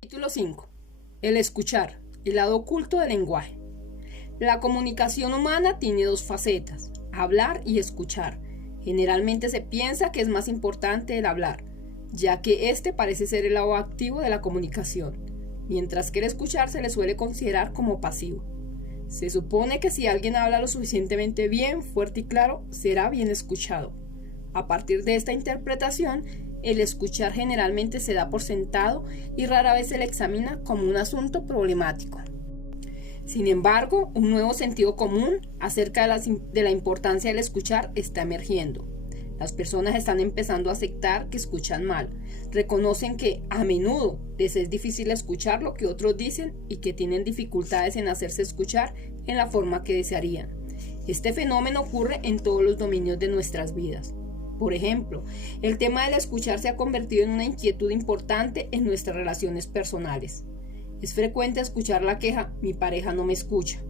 Capítulo 5. El escuchar, el lado oculto del lenguaje. La comunicación humana tiene dos facetas, hablar y escuchar. Generalmente se piensa que es más importante el hablar, ya que este parece ser el lado activo de la comunicación, mientras que el escuchar se le suele considerar como pasivo. Se supone que si alguien habla lo suficientemente bien, fuerte y claro, será bien escuchado. A partir de esta interpretación, el escuchar generalmente se da por sentado y rara vez se le examina como un asunto problemático. Sin embargo, un nuevo sentido común acerca de la importancia del escuchar está emergiendo. Las personas están empezando a aceptar que escuchan mal, reconocen que a menudo les es difícil escuchar lo que otros dicen y que tienen dificultades en hacerse escuchar en la forma que desearían. Este fenómeno ocurre en todos los dominios de nuestras vidas. Por ejemplo, el tema del escuchar se ha convertido en una inquietud importante en nuestras relaciones personales. Es frecuente escuchar la queja, mi pareja no me escucha.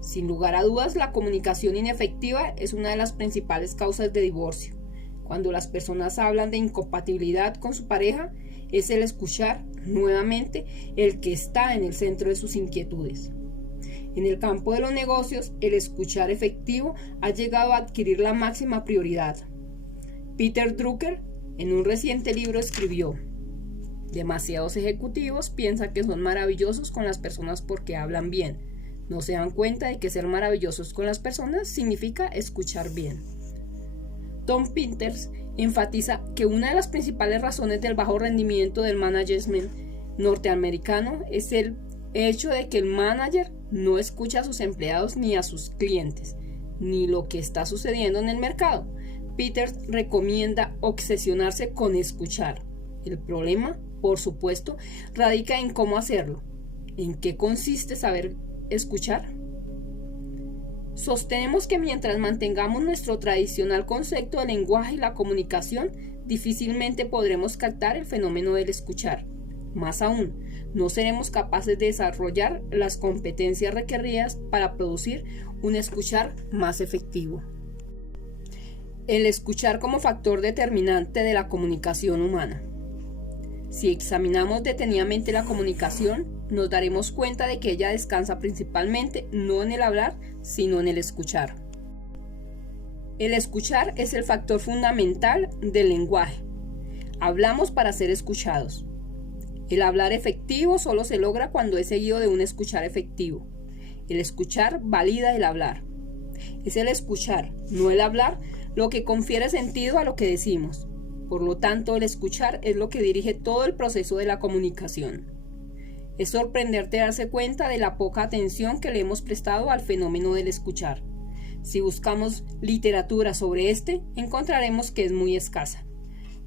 Sin lugar a dudas, la comunicación inefectiva es una de las principales causas de divorcio. Cuando las personas hablan de incompatibilidad con su pareja, es el escuchar, nuevamente, el que está en el centro de sus inquietudes. En el campo de los negocios, el escuchar efectivo ha llegado a adquirir la máxima prioridad. Peter Drucker, en un reciente libro, escribió: demasiados ejecutivos piensan que son maravillosos con las personas porque hablan bien. No se dan cuenta de que ser maravillosos con las personas significa escuchar bien. Tom Peters enfatiza que una de las principales razones del bajo rendimiento del management norteamericano es el hecho de que el manager no escucha a sus empleados ni a sus clientes, ni lo que está sucediendo en el mercado. Peters recomienda obsesionarse con escuchar. El problema, por supuesto, radica en cómo hacerlo. ¿En qué consiste saber escuchar? Sostenemos que mientras mantengamos nuestro tradicional concepto del lenguaje y la comunicación, difícilmente podremos captar el fenómeno del escuchar. Más aún, no seremos capaces de desarrollar las competencias requeridas para producir un escuchar más efectivo. El escuchar como factor determinante de la comunicación humana. Si examinamos detenidamente la comunicación, nos daremos cuenta de que ella descansa principalmente no en el hablar, sino en el escuchar. El escuchar es el factor fundamental del lenguaje. Hablamos para ser escuchados. El hablar efectivo solo se logra cuando es seguido de un escuchar efectivo. El escuchar valida el hablar. Es el escuchar, no el hablar, lo que confiere sentido a lo que decimos. Por lo tanto, el escuchar es lo que dirige todo el proceso de la comunicación. Es sorprendente darse cuenta de la poca atención que le hemos prestado al fenómeno del escuchar. Si buscamos literatura sobre este, encontraremos que es muy escasa.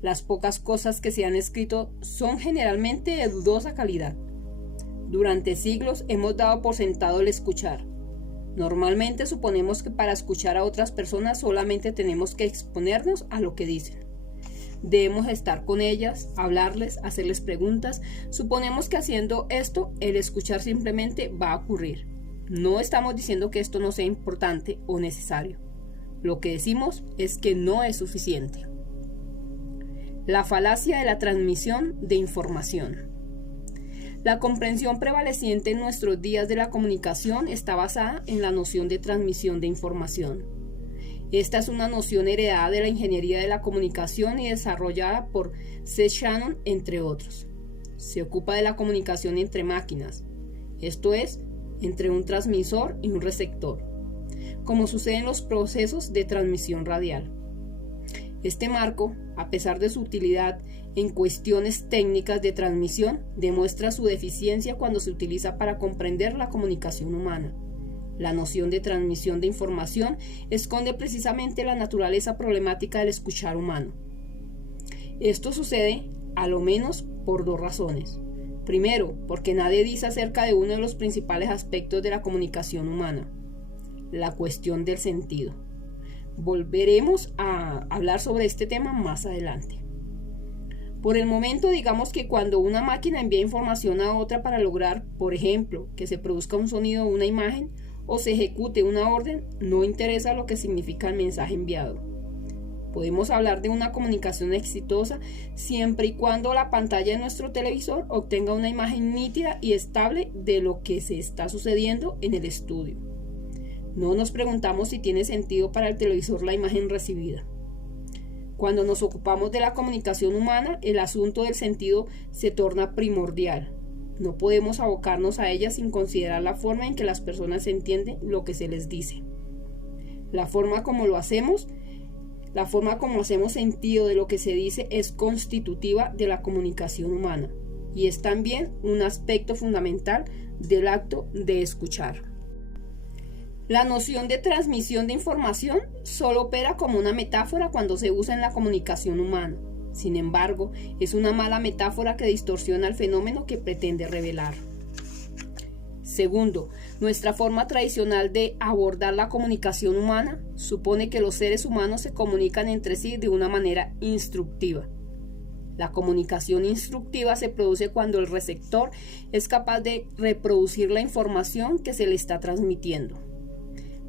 Las pocas cosas que se han escrito son generalmente de dudosa calidad. Durante siglos hemos dado por sentado el escuchar. Normalmente suponemos que para escuchar a otras personas solamente tenemos que exponernos a lo que dicen. Debemos estar con ellas, hablarles, hacerles preguntas. Suponemos que haciendo esto, el escuchar simplemente va a ocurrir. No estamos diciendo que esto no sea importante o necesario. Lo que decimos es que no es suficiente. La falacia de la transmisión de información. La comprensión prevaleciente en nuestros días de la comunicación está basada en la noción de transmisión de información. Esta es una noción heredada de la ingeniería de la comunicación y desarrollada por C. Shannon, entre otros. Se ocupa de la comunicación entre máquinas, esto es, entre un transmisor y un receptor, como sucede en los procesos de transmisión radial. Este marco, a pesar de su utilidad en cuestiones técnicas de transmisión, demuestra su deficiencia cuando se utiliza para comprender la comunicación humana. La noción de transmisión de información esconde precisamente la naturaleza problemática del escuchar humano. Esto sucede, a lo menos, por dos razones. Primero, porque nadie dice acerca de uno de los principales aspectos de la comunicación humana, la cuestión del sentido. Volveremos a hablar sobre este tema más adelante. Por el momento, digamos que cuando una máquina envía información a otra para lograr, por ejemplo, que se produzca un sonido o una imagen, o se ejecute una orden, no interesa lo que significa el mensaje enviado. Podemos hablar de una comunicación exitosa siempre y cuando la pantalla de nuestro televisor obtenga una imagen nítida y estable de lo que se está sucediendo en el estudio. No nos preguntamos si tiene sentido para el televisor la imagen recibida. Cuando nos ocupamos de la comunicación humana, el asunto del sentido se torna primordial. No podemos abocarnos a ella sin considerar la forma en que las personas entienden lo que se les dice. La forma como hacemos sentido de lo que se dice es constitutiva de la comunicación humana y es también un aspecto fundamental del acto de escuchar. La noción de transmisión de información solo opera como una metáfora cuando se usa en la comunicación humana. Sin embargo, es una mala metáfora que distorsiona el fenómeno que pretende revelar. Segundo, nuestra forma tradicional de abordar la comunicación humana supone que los seres humanos se comunican entre sí de una manera instructiva. La comunicación instructiva se produce cuando el receptor es capaz de reproducir la información que se le está transmitiendo.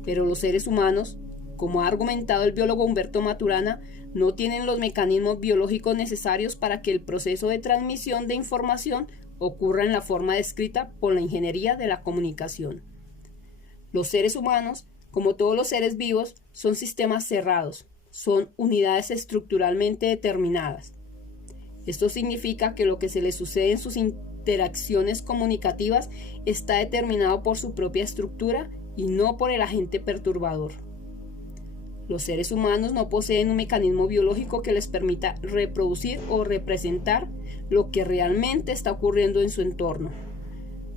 Pero los seres humanos, como ha argumentado el biólogo Humberto Maturana, no tienen los mecanismos biológicos necesarios para que el proceso de transmisión de información ocurra en la forma descrita por la ingeniería de la comunicación. Los seres humanos, como todos los seres vivos, son sistemas cerrados, son unidades estructuralmente determinadas. Esto significa que lo que se les sucede en sus interacciones comunicativas está determinado por su propia estructura y no por el agente perturbador. Los seres humanos no poseen un mecanismo biológico que les permita reproducir o representar lo que realmente está ocurriendo en su entorno.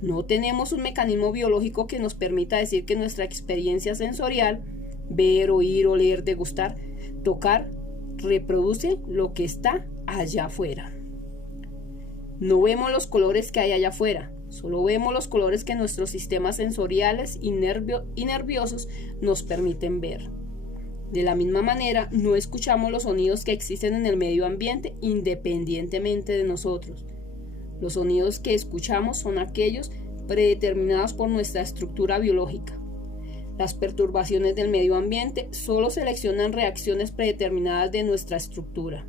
No tenemos un mecanismo biológico que nos permita decir que nuestra experiencia sensorial, ver, oír, oler, degustar, tocar, reproduce lo que está allá afuera. No vemos los colores que hay allá afuera, solo vemos los colores que nuestros sistemas sensoriales y nerviosos nos permiten ver. De la misma manera, no escuchamos los sonidos que existen en el medio ambiente independientemente de nosotros. Los sonidos que escuchamos son aquellos predeterminados por nuestra estructura biológica. Las perturbaciones del medio ambiente solo seleccionan reacciones predeterminadas de nuestra estructura.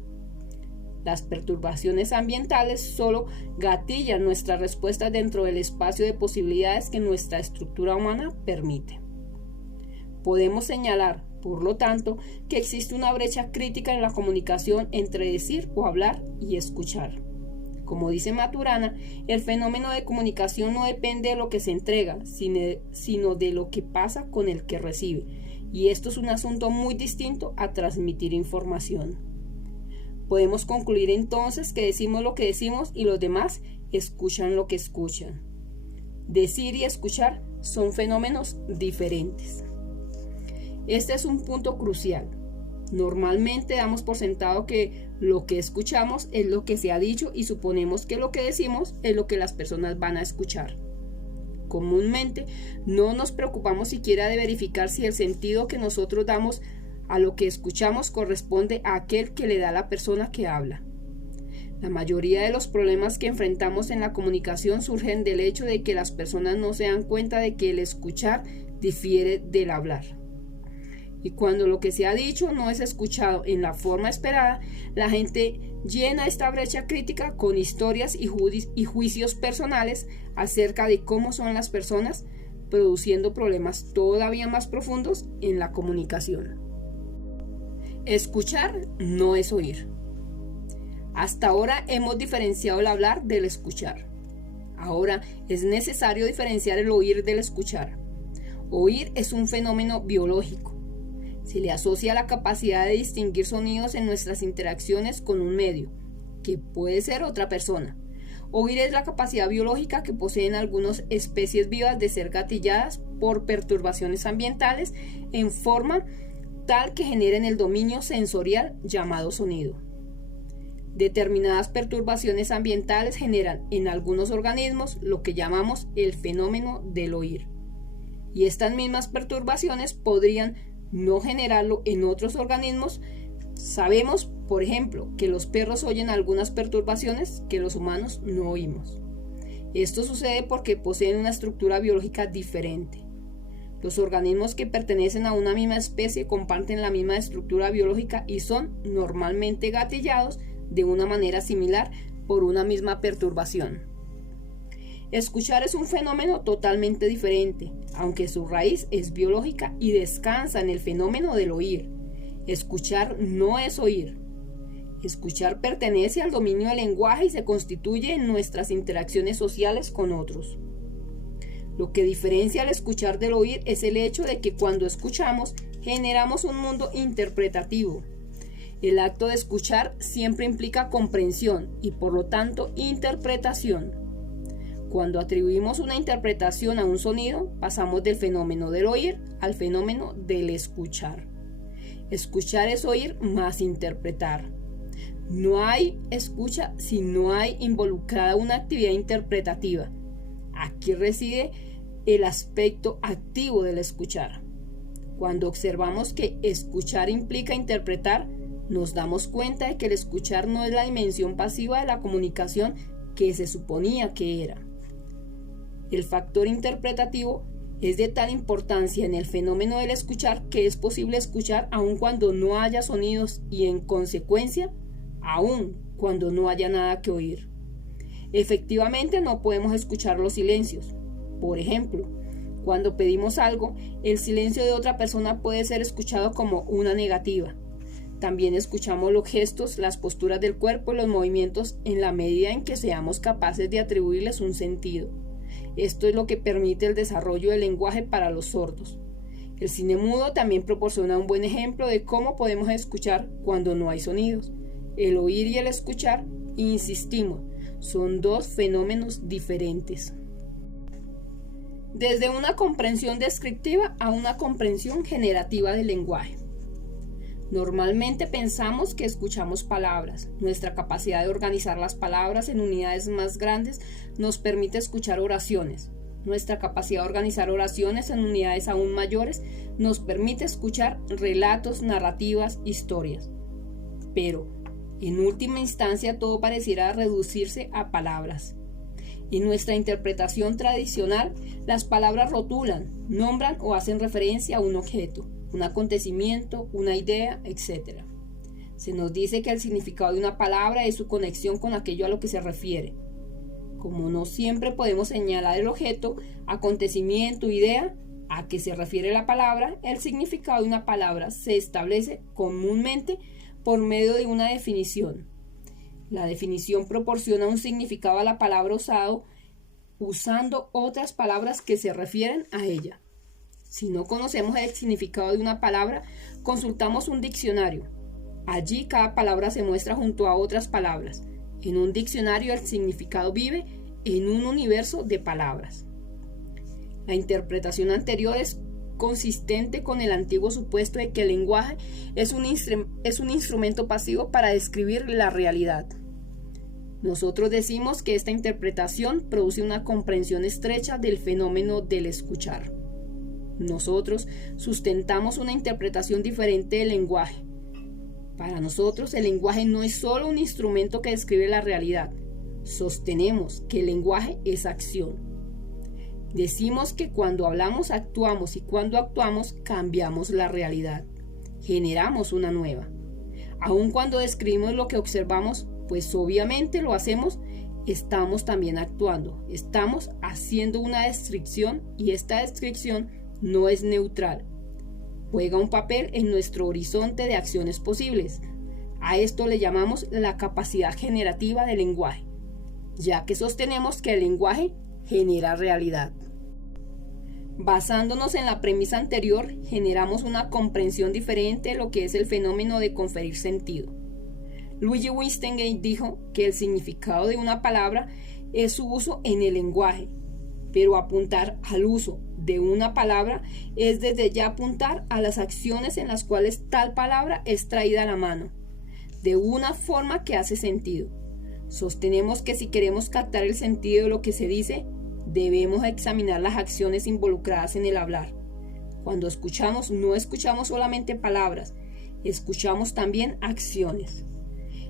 Las perturbaciones ambientales solo gatillan nuestra respuesta dentro del espacio de posibilidades que nuestra estructura humana permite. Podemos señalar, por lo tanto, que existe una brecha crítica en la comunicación entre decir o hablar y escuchar. Como dice Maturana, el fenómeno de comunicación no depende de lo que se entrega, sino de lo que pasa con el que recibe, y esto es un asunto muy distinto a transmitir información. Podemos concluir entonces que decimos lo que decimos y los demás escuchan lo que escuchan. Decir y escuchar son fenómenos diferentes. Este es un punto crucial. Normalmente damos por sentado que lo que escuchamos es lo que se ha dicho y suponemos que lo que decimos es lo que las personas van a escuchar. Comúnmente no nos preocupamos siquiera de verificar si el sentido que nosotros damos a lo que escuchamos corresponde a aquel que le da la persona que habla. La mayoría de los problemas que enfrentamos en la comunicación surgen del hecho de que las personas no se dan cuenta de que el escuchar difiere del hablar. Y cuando lo que se ha dicho no es escuchado en la forma esperada, la gente llena esta brecha crítica con historias y juicios personales acerca de cómo son las personas, produciendo problemas todavía más profundos en la comunicación. Escuchar no es oír. Hasta ahora hemos diferenciado el hablar del escuchar. Ahora es necesario diferenciar el oír del escuchar. Oír es un fenómeno biológico. Se le asocia la capacidad de distinguir sonidos en nuestras interacciones con un medio, que puede ser otra persona. Oír es la capacidad biológica que poseen algunas especies vivas de ser gatilladas por perturbaciones ambientales en forma tal que generen el dominio sensorial llamado sonido. Determinadas perturbaciones ambientales generan en algunos organismos lo que llamamos el fenómeno del oír. Y estas mismas perturbaciones podrían no generarlo en otros organismos. Sabemos, por ejemplo, que los perros oyen algunas perturbaciones que los humanos no oímos. Esto sucede porque poseen una estructura biológica diferente. Los organismos que pertenecen a una misma especie comparten la misma estructura biológica y son normalmente gatillados de una manera similar por una misma perturbación. Escuchar es un fenómeno totalmente diferente, aunque su raíz es biológica y descansa en el fenómeno del oír. Escuchar no es oír. Escuchar pertenece al dominio del lenguaje y se constituye en nuestras interacciones sociales con otros. Lo que diferencia al escuchar del oír es el hecho de que cuando escuchamos generamos un mundo interpretativo. El acto de escuchar siempre implica comprensión y por lo tanto interpretación. Cuando atribuimos una interpretación a un sonido, pasamos del fenómeno del oír al fenómeno del escuchar. Escuchar es oír más interpretar. No hay escucha si no hay involucrada una actividad interpretativa. Aquí reside el aspecto activo del escuchar. Cuando observamos que escuchar implica interpretar, nos damos cuenta de que el escuchar no es la dimensión pasiva de la comunicación que se suponía que era. El factor interpretativo es de tal importancia en el fenómeno del escuchar que es posible escuchar aun cuando no haya sonidos y en consecuencia, aun cuando no haya nada que oír. Efectivamente no podemos escuchar los silencios. Por ejemplo, cuando pedimos algo, el silencio de otra persona puede ser escuchado como una negativa. También escuchamos los gestos, las posturas del cuerpo y los movimientos en la medida en que seamos capaces de atribuirles un sentido. Esto es lo que permite el desarrollo del lenguaje para los sordos. El cine mudo también proporciona un buen ejemplo de cómo podemos escuchar cuando no hay sonidos. El oír y el escuchar, insistimos, son dos fenómenos diferentes. Desde una comprensión descriptiva a una comprensión generativa del lenguaje. Normalmente pensamos que escuchamos palabras. Nuestra capacidad de organizar las palabras en unidades más grandes nos permite escuchar oraciones. Nuestra capacidad de organizar oraciones en unidades aún mayores nos permite escuchar relatos, narrativas, historias. Pero, en última instancia, todo pareciera reducirse a palabras. En nuestra interpretación tradicional, las palabras rotulan, nombran o hacen referencia a un objeto, un acontecimiento, una idea, etc. Se nos dice que el significado de una palabra es su conexión con aquello a lo que se refiere. Como no siempre podemos señalar el objeto, acontecimiento, idea a que se refiere la palabra, el significado de una palabra se establece comúnmente por medio de una definición. La definición proporciona un significado a la palabra usando otras palabras que se refieren a ella. Si no conocemos el significado de una palabra, consultamos un diccionario. Allí cada palabra se muestra junto a otras palabras. En un diccionario el significado vive en un universo de palabras. La interpretación anterior es consistente con el antiguo supuesto de que el lenguaje es un instrumento pasivo para describir la realidad. Nosotros decimos que esta interpretación produce una comprensión estrecha del fenómeno del escuchar. Nosotros sustentamos una interpretación diferente del lenguaje. Para nosotros, el lenguaje no es solo un instrumento que describe la realidad. Sostenemos que el lenguaje es acción. Decimos que cuando hablamos actuamos y cuando actuamos cambiamos la realidad. Generamos una nueva. Aun cuando describimos lo que observamos, pues obviamente lo hacemos, estamos también actuando. Estamos haciendo una descripción y esta descripción no es neutral. Juega un papel en nuestro horizonte de acciones posibles. A esto le llamamos la capacidad generativa del lenguaje, ya que sostenemos que el lenguaje genera realidad. Basándonos en la premisa anterior, generamos una comprensión diferente de lo que es el fenómeno de conferir sentido. Luigi Wittgenstein dijo que el significado de una palabra es su uso en el lenguaje, pero apuntar al uso de una palabra es desde ya apuntar a las acciones en las cuales tal palabra es traída a la mano, de una forma que hace sentido. Sostenemos que si queremos captar el sentido de lo que se dice, debemos examinar las acciones involucradas en el hablar. Cuando escuchamos, no escuchamos solamente palabras, escuchamos también acciones.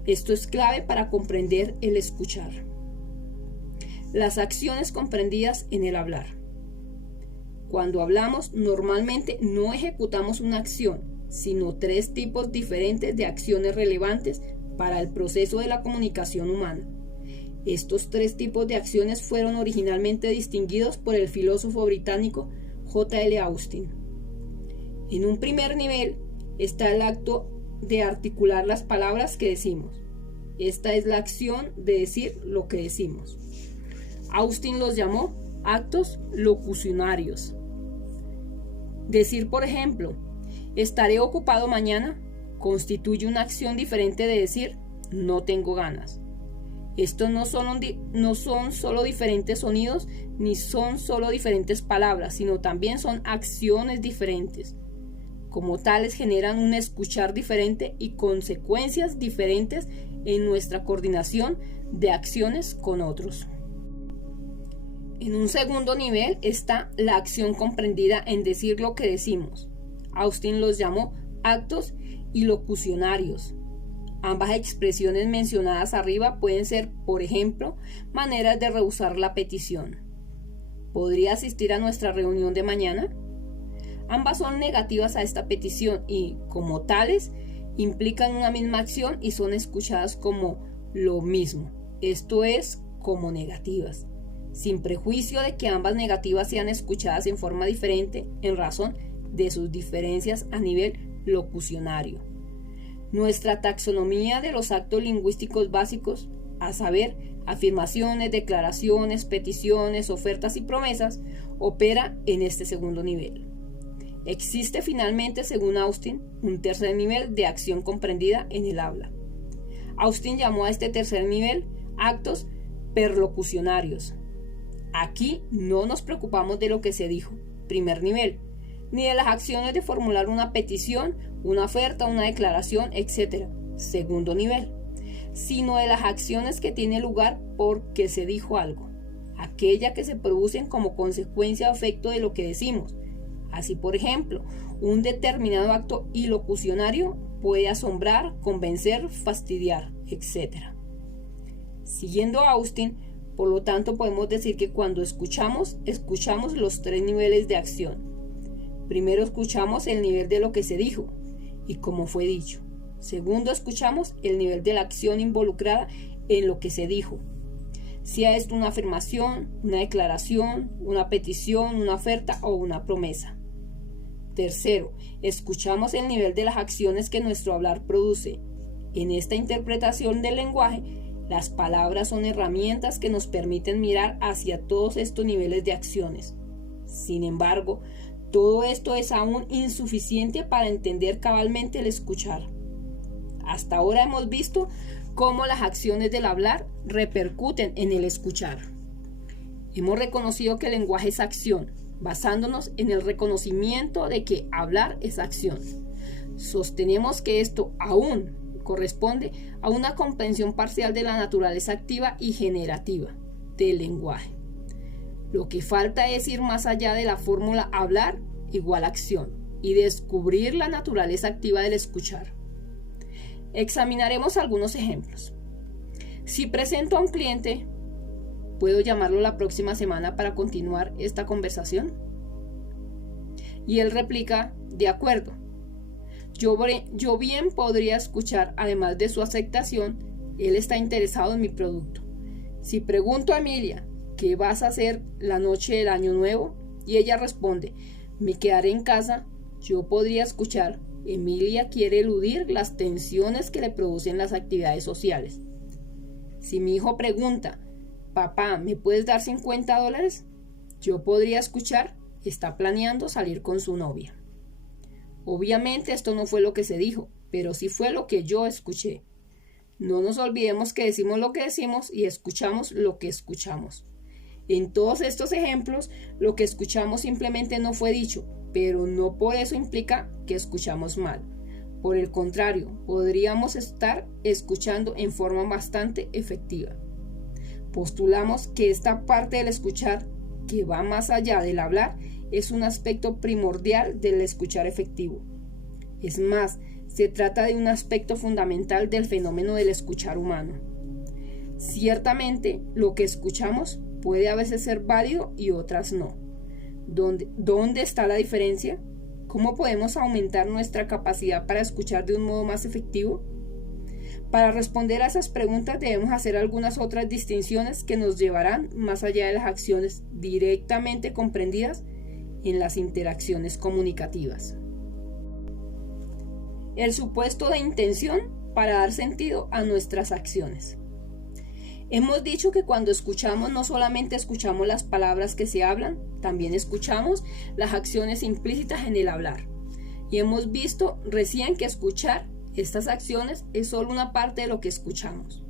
Esto es clave para comprender el escuchar. Las acciones comprendidas en el hablar. Cuando hablamos, normalmente no ejecutamos una acción, sino 3 tipos diferentes de acciones relevantes para el proceso de la comunicación humana. Estos 3 tipos de acciones fueron originalmente distinguidos por el filósofo británico J.L. Austin. En un primer nivel está el acto de articular las palabras que decimos. Esta es la acción de decir lo que decimos. Austin los llamó actos locucionarios. Decir, por ejemplo, estaré ocupado mañana, constituye una acción diferente de decir no tengo ganas. Estos no son solo diferentes sonidos ni son solo diferentes palabras, sino también son acciones diferentes. Como tales generan un escuchar diferente y consecuencias diferentes en nuestra coordinación de acciones con otros. En un segundo nivel está la acción comprendida en decir lo que decimos. Austin los llamó actos ilocucionarios. Ambas expresiones mencionadas arriba pueden ser, por ejemplo, maneras de rehusar la petición. ¿Podría asistir a nuestra reunión de mañana? Ambas son negativas a esta petición y, como tales, implican una misma acción y son escuchadas como lo mismo, esto es, como negativas, sin prejuicio de que ambas negativas sean escuchadas en forma diferente en razón de sus diferencias a nivel locucionario. Nuestra taxonomía de los actos lingüísticos básicos, a saber, afirmaciones, declaraciones, peticiones, ofertas y promesas, opera en este segundo nivel. Existe finalmente, según Austin, un tercer nivel de acción comprendida en el habla. Austin llamó a este tercer nivel actos perlocucionarios. Aquí no nos preocupamos de lo que se dijo, primer nivel, ni de las acciones de formular una petición, una oferta, una declaración, etc., segundo nivel, sino de las acciones que tienen lugar porque se dijo algo, aquellas que se producen como consecuencia o efecto de lo que decimos. Así, por ejemplo, un determinado acto ilocucionario puede asombrar, convencer, fastidiar, etc. Siguiendo a Austin, por lo tanto, podemos decir que cuando escuchamos los 3 niveles de acción. Primero escuchamos el nivel de lo que se dijo y cómo fue dicho. Segundo, escuchamos el nivel de la acción involucrada en lo que se dijo. Sea esto una afirmación, una declaración, una petición, una oferta o una promesa. Tercero, escuchamos el nivel de las acciones que nuestro hablar produce. En esta interpretación del lenguaje, las palabras son herramientas que nos permiten mirar hacia todos estos niveles de acciones. Sin embargo, todo esto es aún insuficiente para entender cabalmente el escuchar. Hasta ahora hemos visto cómo las acciones del hablar repercuten en el escuchar. Hemos reconocido que el lenguaje es acción, basándonos en el reconocimiento de que hablar es acción. Sostenemos que esto aún corresponde a una comprensión parcial de la naturaleza activa y generativa del lenguaje. Lo que falta es ir más allá de la fórmula hablar igual acción y descubrir la naturaleza activa del escuchar. Examinaremos algunos ejemplos. Si presento a un cliente, ¿puedo llamarlo la próxima semana para continuar esta conversación? Y él replica, de acuerdo. Yo bien podría escuchar, además de su aceptación, él está interesado en mi producto. Si pregunto a Emilia, ¿qué vas a hacer la noche del año nuevo? Y ella responde, me quedaré en casa, yo podría escuchar, Emilia quiere eludir las tensiones que le producen las actividades sociales. Si mi hijo pregunta, papá, ¿me puedes dar $50? Yo podría escuchar, está planeando salir con su novia. Obviamente esto no fue lo que se dijo, pero sí fue lo que yo escuché. No nos olvidemos que decimos lo que decimos y escuchamos lo que escuchamos. En todos estos ejemplos, lo que escuchamos simplemente no fue dicho, pero no por eso implica que escuchamos mal. Por el contrario, podríamos estar escuchando en forma bastante efectiva. Postulamos que esta parte del escuchar, que va más allá del hablar, es un aspecto primordial del escuchar efectivo. Es más, se trata de un aspecto fundamental del fenómeno del escuchar humano. Ciertamente, lo que escuchamos puede a veces ser válido y otras no. ¿Dónde está la diferencia? ¿Cómo podemos aumentar nuestra capacidad para escuchar de un modo más efectivo? Para responder a esas preguntas debemos hacer algunas otras distinciones que nos llevarán más allá de las acciones directamente comprendidas en las interacciones comunicativas. El supuesto de intención para dar sentido a nuestras acciones. Hemos dicho que cuando escuchamos no solamente escuchamos las palabras que se hablan, también escuchamos las acciones implícitas en el hablar. Y hemos visto recién que escuchar estas acciones es solo una parte de lo que escuchamos.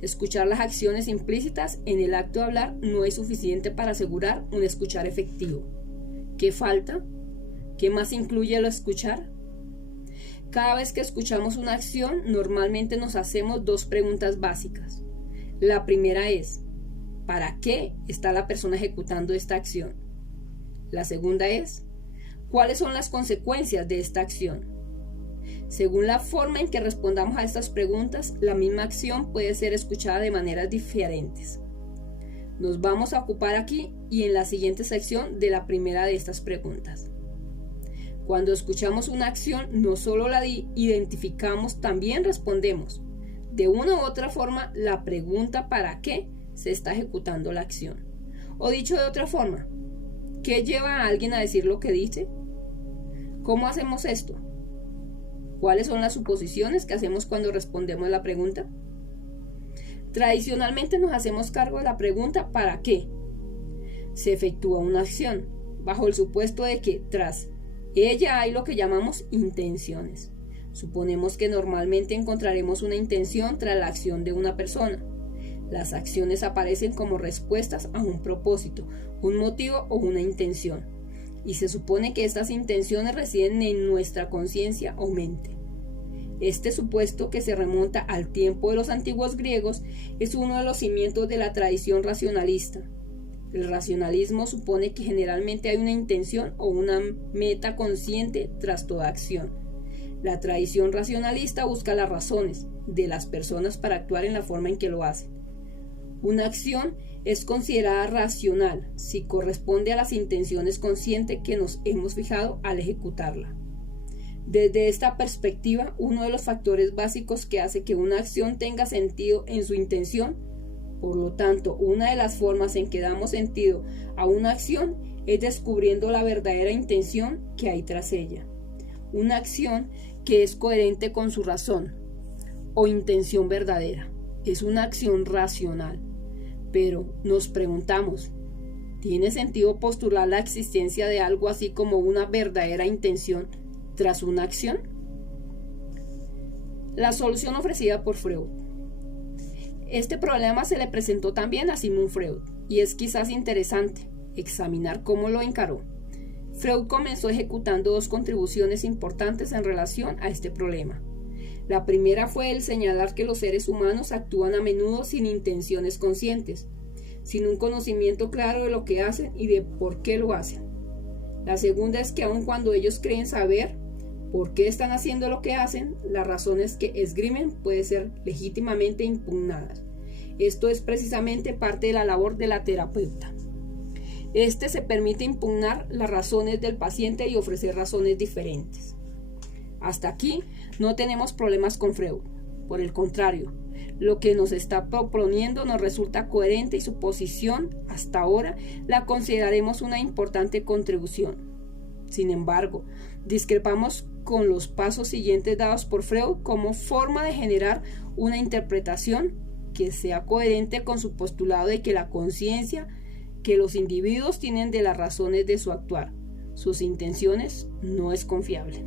Escuchar las acciones implícitas en el acto de hablar no es suficiente para asegurar un escuchar efectivo. ¿Qué falta? ¿Qué más incluye el escuchar? Cada vez que escuchamos una acción, normalmente nos hacemos dos preguntas básicas. La primera es, ¿para qué está la persona ejecutando esta acción? La segunda es, ¿cuáles son las consecuencias de esta acción? Según la forma en que respondamos a estas preguntas, la misma acción puede ser escuchada de maneras diferentes. Nos vamos a ocupar aquí y en la siguiente sección de la primera de estas preguntas. Cuando escuchamos una acción, no solo la identificamos, también respondemos. De una u otra forma, la pregunta ¿para qué? Se está ejecutando la acción. O dicho de otra forma, ¿qué lleva a alguien a decir lo que dice? ¿Cómo hacemos esto? ¿Cuáles son las suposiciones que hacemos cuando respondemos la pregunta? Tradicionalmente nos hacemos cargo de la pregunta ¿para qué? Se efectúa una acción, bajo el supuesto de que tras ella hay lo que llamamos intenciones. Suponemos que normalmente encontraremos una intención tras la acción de una persona. Las acciones aparecen como respuestas a un propósito, un motivo o una intención. Y se supone que estas intenciones residen en nuestra conciencia o mente. Este supuesto, que se remonta al tiempo de los antiguos griegos, es uno de los cimientos de la tradición racionalista. El racionalismo supone que generalmente hay una intención o una meta consciente tras toda acción. La tradición racionalista busca las razones de las personas para actuar en la forma en que lo hacen. Una acción es considerada racional si corresponde a las intenciones conscientes que nos hemos fijado al ejecutarla. Desde esta perspectiva, uno de los factores básicos que hace que una acción tenga sentido en su intención, por lo tanto, una de las formas en que damos sentido a una acción es descubriendo la verdadera intención que hay tras ella. Una acción que es coherente con su razón o intención verdadera es una acción racional. Pero nos preguntamos, ¿tiene sentido postular la existencia de algo así como una verdadera intención tras una acción? La solución ofrecida por Freud. Este problema se le presentó también a Sigmund Freud y es quizás interesante examinar cómo lo encaró. Freud comenzó ejecutando dos contribuciones importantes en relación a este problema. La primera fue el señalar que los seres humanos actúan a menudo sin intenciones conscientes, sin un conocimiento claro de lo que hacen y de por qué lo hacen. La segunda es que aun cuando ellos creen saber por qué están haciendo lo que hacen, las razones que esgrimen pueden ser legítimamente impugnadas. Esto es precisamente parte de la labor de la terapeuta. Se permite impugnar las razones del paciente y ofrecer razones diferentes. Hasta aquí no tenemos problemas con Freud. Por el contrario, lo que nos está proponiendo nos resulta coherente y su posición, hasta ahora, la consideraremos una importante contribución. Sin embargo, discrepamos con los pasos siguientes dados por Freud como forma de generar una interpretación que sea coherente con su postulado de que la conciencia que los individuos tienen de las razones de su actuar, sus intenciones, no es confiable.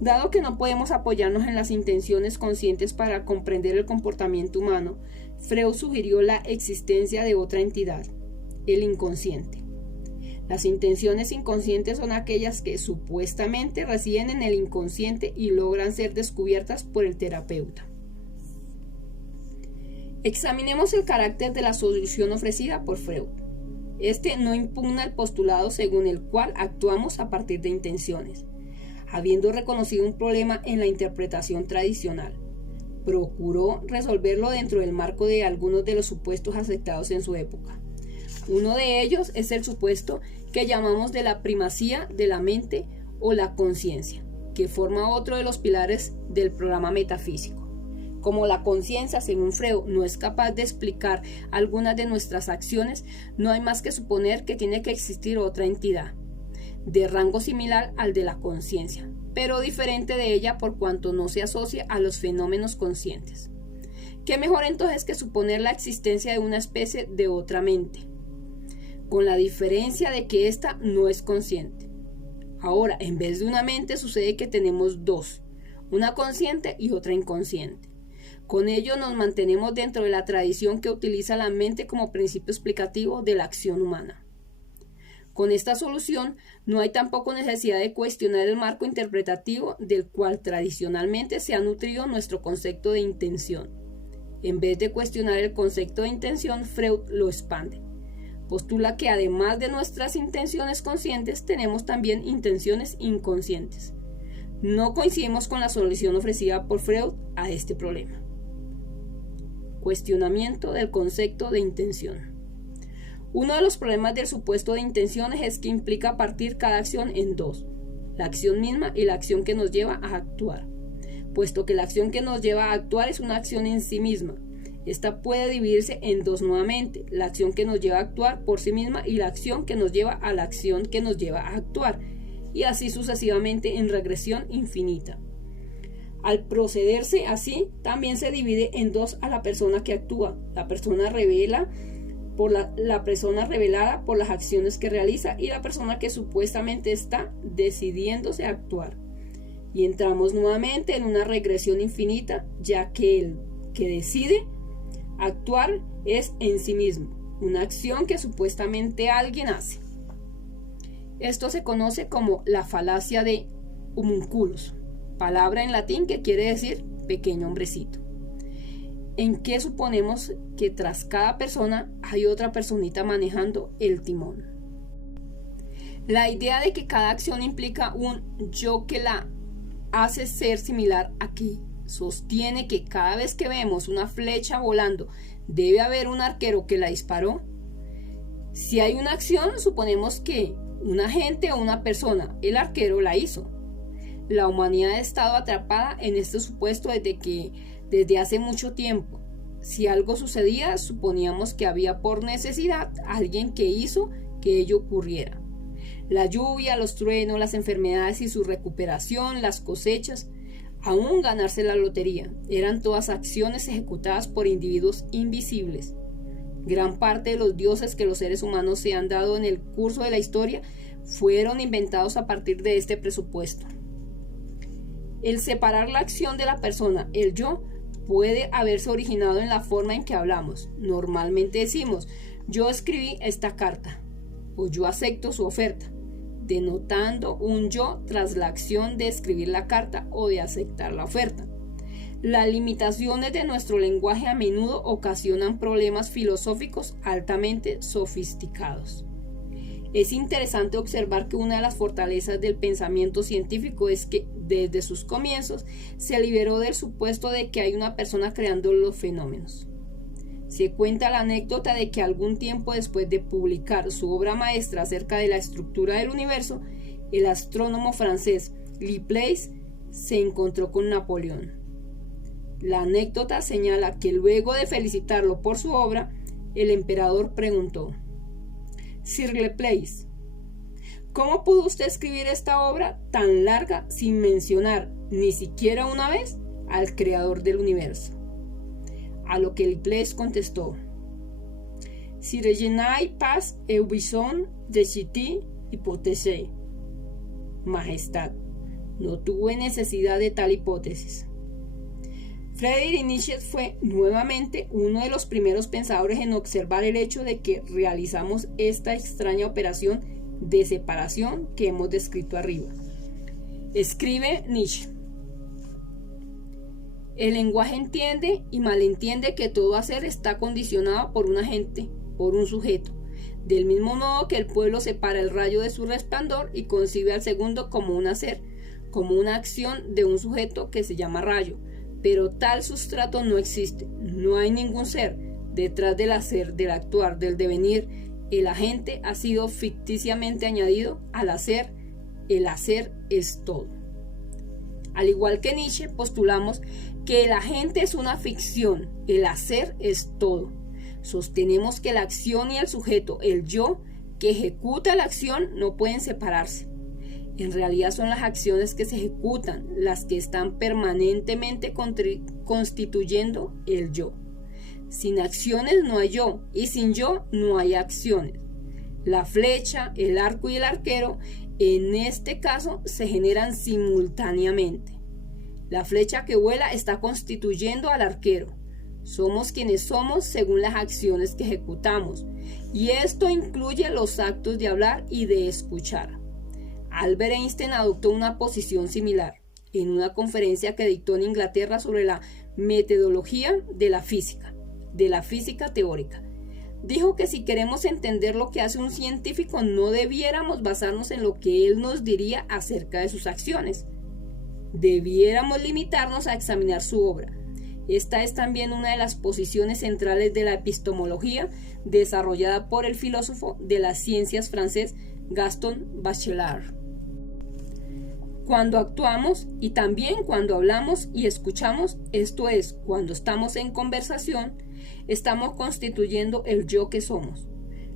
Dado que no podemos apoyarnos en las intenciones conscientes para comprender el comportamiento humano, Freud sugirió la existencia de otra entidad, el inconsciente. Las intenciones inconscientes son aquellas que supuestamente residen en el inconsciente y logran ser descubiertas por el terapeuta. Examinemos el carácter de la solución ofrecida por Freud. No impugna el postulado según el cual actuamos a partir de intenciones. Habiendo reconocido un problema en la interpretación tradicional, procuró resolverlo dentro del marco de algunos de los supuestos aceptados en su época. Uno de ellos es el supuesto que llamamos de la primacía de la mente o la conciencia, que forma otro de los pilares del programa metafísico. Como la conciencia, según Freud, no es capaz de explicar algunas de nuestras acciones, no hay más que suponer que tiene que existir otra entidad, de rango similar al de la conciencia, pero diferente de ella por cuanto no se asocia a los fenómenos conscientes. ¿Qué mejor entonces que suponer la existencia de una especie de otra mente, con la diferencia de que ésta no es consciente? Ahora, en vez de una mente sucede que tenemos dos, una consciente y otra inconsciente. Con ello nos mantenemos dentro de la tradición que utiliza la mente como principio explicativo de la acción humana. Con esta solución no hay tampoco necesidad de cuestionar el marco interpretativo del cual tradicionalmente se ha nutrido nuestro concepto de intención. En vez de cuestionar el concepto de intención, Freud lo expande. Postula que además de nuestras intenciones conscientes, tenemos también intenciones inconscientes. No coincidimos con la solución ofrecida por Freud a este problema. Cuestionamiento del concepto de intención. Uno de los problemas del supuesto de intenciones es que implica partir cada acción en dos, la acción misma y la acción que nos lleva a actuar, puesto que la acción que nos lleva a actuar es una acción en sí misma. Esta puede dividirse en dos nuevamente, la acción que nos lleva a actuar por sí misma y la acción que nos lleva a la acción que nos lleva a actuar, y así sucesivamente en regresión infinita. Al procederse así, también se divide en dos a la persona que actúa, la persona revelada por las acciones que realiza y la persona que supuestamente está decidiéndose a actuar. Y entramos nuevamente en una regresión infinita, ya que el que decide actuar es en sí mismo, una acción que supuestamente alguien hace. Esto se conoce como la falacia de homunculus, palabra en latín que quiere decir pequeño hombrecito, en que suponemos que tras cada persona hay otra personita manejando el timón. La idea de que cada acción implica un yo que la hace ser similar aquí sostiene que cada vez que vemos una flecha volando debe haber un arquero que la disparó. Si hay una acción, suponemos que un agente o una persona, el arquero, la hizo. La humanidad ha estado atrapada en este supuesto desde hace mucho tiempo. Si algo sucedía, suponíamos que había por necesidad alguien que hizo que ello ocurriera. La lluvia, los truenos, las enfermedades y su recuperación, las cosechas, aún ganarse la lotería, eran todas acciones ejecutadas por individuos invisibles. Gran parte de los dioses que los seres humanos se han dado en el curso de la historia fueron inventados a partir de este presupuesto. El separar la acción de la persona, el yo, puede haberse originado en la forma en que hablamos. Normalmente decimos, yo escribí esta carta, o yo acepto su oferta, denotando un yo tras la acción de escribir la carta o de aceptar la oferta. Las limitaciones de nuestro lenguaje a menudo ocasionan problemas filosóficos altamente sofisticados. Es interesante observar que una de las fortalezas del pensamiento científico es que desde sus comienzos se liberó del supuesto de que hay una persona creando los fenómenos. Se cuenta la anécdota de que algún tiempo después de publicar su obra maestra acerca de la estructura del universo, el astrónomo francés Laplace se encontró con Napoleón. La anécdota señala que luego de felicitarlo por su obra, el emperador preguntó: Sir Laplace, ¿cómo pudo usted escribir esta obra tan larga sin mencionar ni siquiera una vez al creador del universo? A lo que Laplace contestó: Si je n'ai pas eu besoin de cette hypothèse, Majestad, no tuve necesidad de tal hipótesis. Friedrich Nietzsche fue nuevamente uno de los primeros pensadores en observar el hecho de que realizamos esta extraña operación de separación que hemos descrito arriba. Escribe Nietzsche: el lenguaje entiende y malentiende que todo hacer está condicionado por un agente, por un sujeto, del mismo modo que el pueblo separa el rayo de su resplandor y concibe al segundo como un hacer, como una acción de un sujeto que se llama rayo. Pero tal sustrato no existe, no hay ningún ser detrás del hacer, del actuar, del devenir el agente ha sido ficticiamente añadido al hacer. El hacer es todo. Al igual que Nietzsche, postulamos que el agente es una ficción, el hacer es todo. Sostenemos que la acción y el sujeto, el yo, que ejecuta la acción, no pueden separarse. En realidad son las acciones que se ejecutan las que están permanentemente constituyendo el yo. Sin acciones no hay yo, y sin yo no hay acciones. La flecha, el arco y el arquero, en este caso, se generan simultáneamente. La flecha que vuela está constituyendo al arquero. Somos quienes somos según las acciones que ejecutamos, y esto incluye los actos de hablar y de escuchar. Albert Einstein adoptó una posición similar en una conferencia que dictó en Inglaterra sobre la metodología de la física teórica. Dijo que si queremos entender lo que hace un científico, no debiéramos basarnos en lo que él nos diría acerca de sus acciones. Debiéramos limitarnos a examinar su obra. Esta es también una de las posiciones centrales de la epistemología desarrollada por el filósofo de las ciencias francés Gaston Bachelard. Cuando actuamos y también cuando hablamos y escuchamos, esto es, cuando estamos en conversación, estamos constituyendo el yo que somos.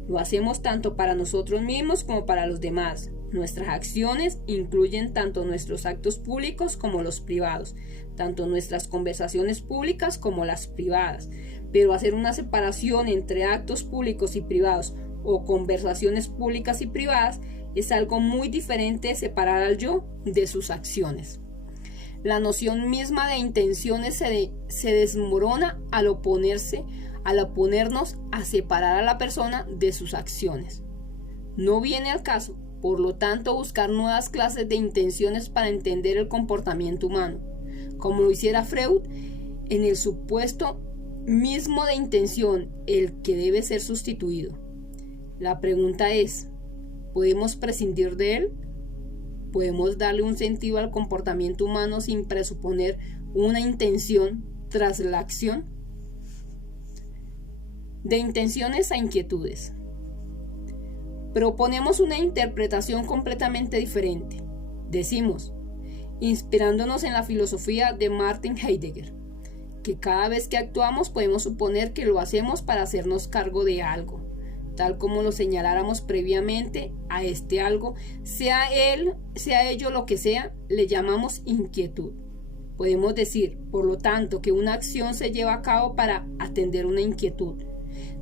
Lo hacemos tanto para nosotros mismos como para los demás. Nuestras acciones incluyen tanto nuestros actos públicos como los privados, tanto nuestras conversaciones públicas como las privadas. Pero hacer una separación entre actos públicos y privados o conversaciones públicas y privadas es algo muy diferente de separar al yo de sus acciones. La noción misma de intenciones se desmorona al oponernos a separar a la persona de sus acciones. No viene al caso, por lo tanto, buscar nuevas clases de intenciones para entender el comportamiento humano, como lo hiciera Freud en el supuesto mismo de intención, el que debe ser sustituido. La pregunta es, ¿podemos prescindir de él? ¿Podemos darle un sentido al comportamiento humano sin presuponer una intención tras la acción? De intenciones a inquietudes. Proponemos una interpretación completamente diferente. Decimos, inspirándonos en la filosofía de Martin Heidegger, que cada vez que actuamos podemos suponer que lo hacemos para hacernos cargo de algo, tal como lo señaláramos previamente a este algo, sea ello lo que sea, le llamamos inquietud. Podemos decir, por lo tanto, que una acción se lleva a cabo para atender una inquietud.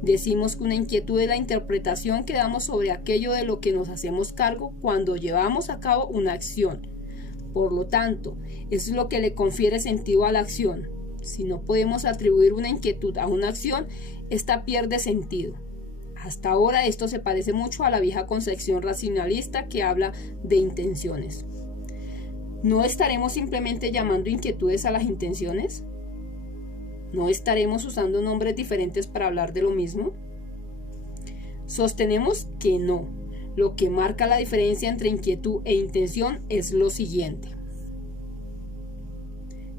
Decimos que una inquietud es la interpretación que damos sobre aquello de lo que nos hacemos cargo cuando llevamos a cabo una acción. Por lo tanto, eso es lo que le confiere sentido a la acción. Si no podemos atribuir una inquietud a una acción, esta pierde sentido. Hasta ahora esto se parece mucho a la vieja concepción racionalista que habla de intenciones. ¿No estaremos simplemente llamando inquietudes a las intenciones? ¿No estaremos usando nombres diferentes para hablar de lo mismo? Sostenemos que no. Lo que marca la diferencia entre inquietud e intención es lo siguiente.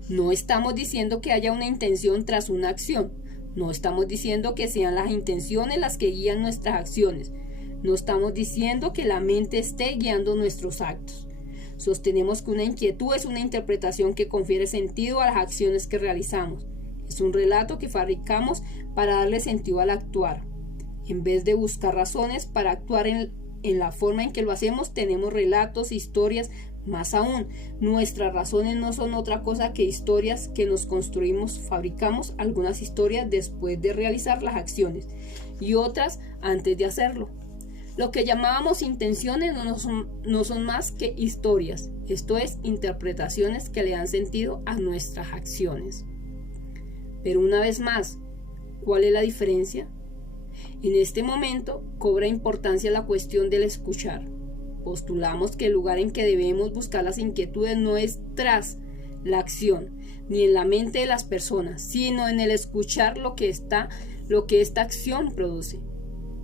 No estamos diciendo que haya una intención tras una acción. No estamos diciendo que sean las intenciones las que guían nuestras acciones. No estamos diciendo que la mente esté guiando nuestros actos. Sostenemos que una inquietud es una interpretación que confiere sentido a las acciones que realizamos. Es un relato que fabricamos para darle sentido al actuar. En vez de buscar razones para actuar en la forma en que lo hacemos, tenemos relatos, historias. Más aún, nuestras razones no son otra cosa que historias que nos construimos. Fabricamos algunas historias después de realizar las acciones y otras antes de hacerlo. Lo que llamábamos intenciones no son más que historias, esto es, interpretaciones que le dan sentido a nuestras acciones. Pero una vez más, ¿cuál es la diferencia? En este momento cobra importancia la cuestión del escuchar. Postulamos que el lugar en que debemos buscar las inquietudes no es tras la acción, ni en la mente de las personas, sino en el escuchar lo que esta acción produce.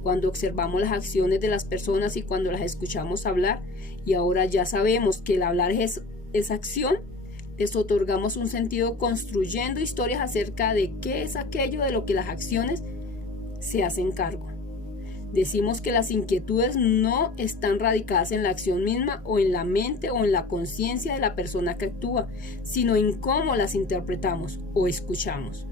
Cuando observamos las acciones de las personas y cuando las escuchamos hablar, y ahora ya sabemos que el hablar es acción, les otorgamos un sentido construyendo historias acerca de qué es aquello de lo que las acciones se hacen cargo. Decimos que las inquietudes no están radicadas en la acción misma o en la mente o en la conciencia de la persona que actúa, sino en cómo las interpretamos o escuchamos.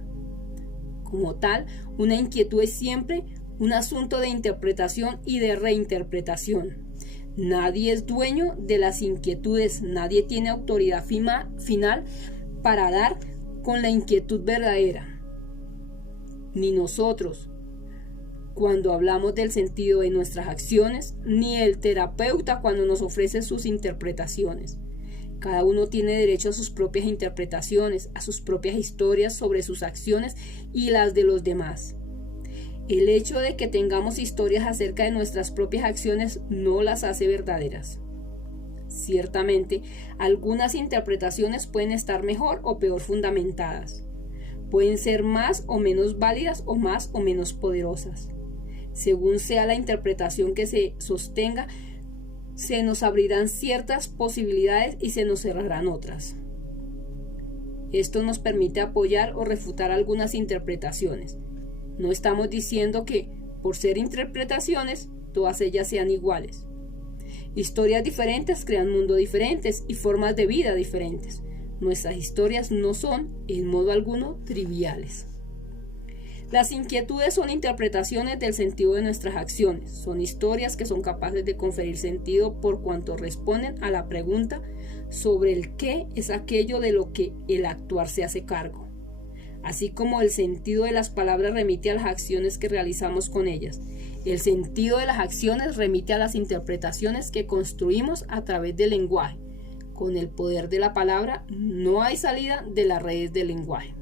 Como tal, una inquietud es siempre un asunto de interpretación y de reinterpretación. Nadie es dueño de las inquietudes, nadie tiene autoridad final para dar con la inquietud verdadera. Ni nosotros, cuando hablamos del sentido de nuestras acciones, ni el terapeuta cuando nos ofrece sus interpretaciones. Cada uno tiene derecho a sus propias interpretaciones, a sus propias historias sobre sus acciones y las de los demás. El hecho de que tengamos historias acerca de nuestras propias acciones no las hace verdaderas. Ciertamente, algunas interpretaciones pueden estar mejor o peor fundamentadas. Pueden ser más o menos válidas o más o menos poderosas. Según sea la interpretación que se sostenga, se nos abrirán ciertas posibilidades y se nos cerrarán otras. Esto nos permite apoyar o refutar algunas interpretaciones. No estamos diciendo que, por ser interpretaciones, todas ellas sean iguales. Historias diferentes crean mundos diferentes y formas de vida diferentes. Nuestras historias no son, en modo alguno, triviales. Las inquietudes son interpretaciones del sentido de nuestras acciones. Son historias que son capaces de conferir sentido por cuanto responden a la pregunta sobre el qué es aquello de lo que el actuar se hace cargo. Así como el sentido de las palabras remite a las acciones que realizamos con ellas, el sentido de las acciones remite a las interpretaciones que construimos a través del lenguaje. Con el poder de la palabra no hay salida de las redes del lenguaje.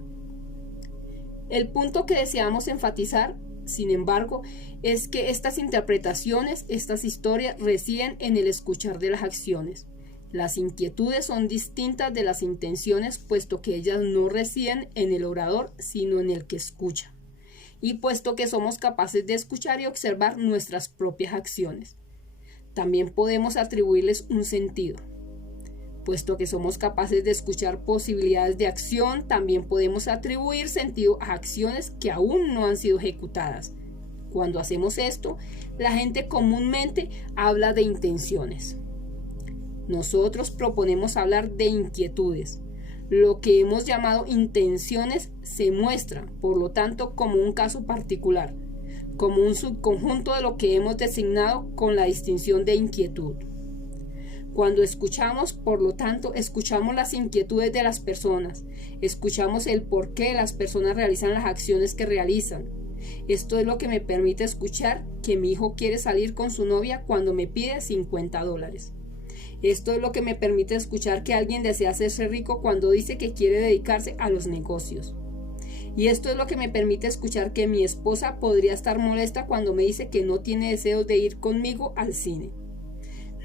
El punto que deseamos enfatizar, sin embargo, es que estas interpretaciones, estas historias, residen en el escuchar de las acciones. Las inquietudes son distintas de las intenciones, puesto que ellas no residen en el orador, sino en el que escucha. Y puesto que somos capaces de escuchar y observar nuestras propias acciones, también podemos atribuirles un sentido. Puesto que somos capaces de escuchar posibilidades de acción, también podemos atribuir sentido a acciones que aún no han sido ejecutadas. Cuando hacemos esto, la gente comúnmente habla de intenciones. Nosotros proponemos hablar de inquietudes. Lo que hemos llamado intenciones se muestra, por lo tanto, como un caso particular, como un subconjunto de lo que hemos designado con la distinción de inquietud. Cuando escuchamos, por lo tanto, escuchamos las inquietudes de las personas, escuchamos el por qué las personas realizan las acciones que realizan. Esto es lo que me permite escuchar que mi hijo quiere salir con su novia cuando me pide $50. Esto es lo que me permite escuchar que alguien desea hacerse rico cuando dice que quiere dedicarse a los negocios. Y esto es lo que me permite escuchar que mi esposa podría estar molesta cuando me dice que no tiene deseos de ir conmigo al cine.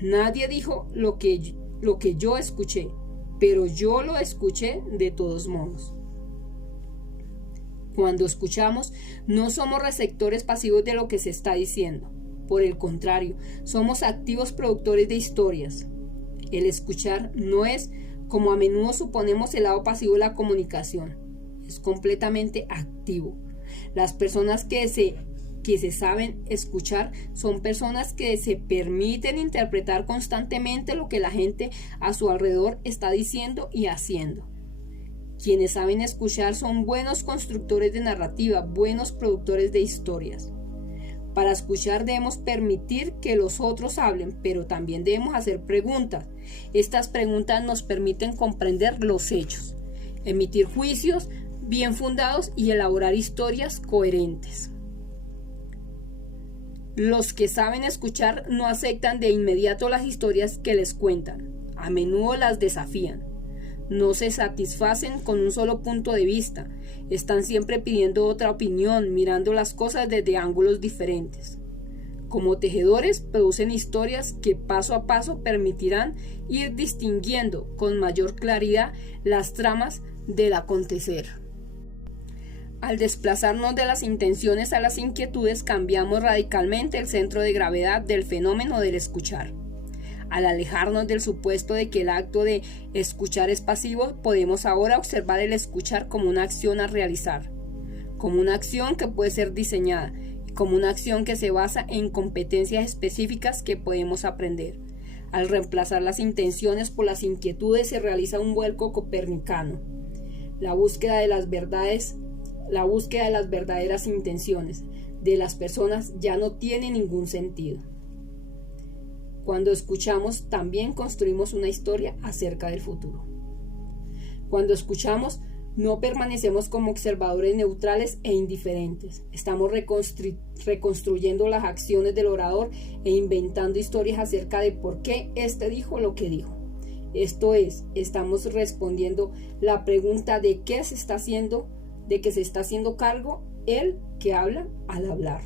Nadie dijo lo que yo escuché, pero yo lo escuché de todos modos. Cuando escuchamos, no somos receptores pasivos de lo que se está diciendo. Por el contrario, somos activos productores de historias. El escuchar no es, como a menudo suponemos, el lado pasivo de la comunicación. Es completamente activo. Las personas que se saben escuchar son personas que se permiten interpretar constantemente lo que la gente a su alrededor está diciendo y haciendo. Quienes saben escuchar son buenos constructores de narrativa, buenos productores de historias. Para escuchar debemos permitir que los otros hablen, pero también debemos hacer preguntas. Estas preguntas nos permiten comprender los hechos, emitir juicios bien fundados y elaborar historias coherentes. Los que saben escuchar no aceptan de inmediato las historias que les cuentan. A menudo las desafían. No se satisfacen con un solo punto de vista. Están siempre pidiendo otra opinión, mirando las cosas desde ángulos diferentes. Como tejedores, producen historias que paso a paso permitirán ir distinguiendo con mayor claridad las tramas del acontecer. Al desplazarnos de las intenciones a las inquietudes, cambiamos radicalmente el centro de gravedad del fenómeno del escuchar. Al alejarnos del supuesto de que el acto de escuchar es pasivo, podemos ahora observar el escuchar como una acción a realizar, como una acción que puede ser diseñada, como una acción que se basa en competencias específicas que podemos aprender. Al reemplazar las intenciones por las inquietudes se realiza un vuelco copernicano. La búsqueda de las verdaderas intenciones de las personas ya no tiene ningún sentido. Cuando escuchamos, también construimos una historia acerca del futuro. Cuando escuchamos, no permanecemos como observadores neutrales e indiferentes. Estamos reconstruyendo las acciones del orador e inventando historias acerca de por qué éste dijo lo que dijo. Esto es, estamos respondiendo la pregunta de qué se está haciendo cargo el que habla al hablar.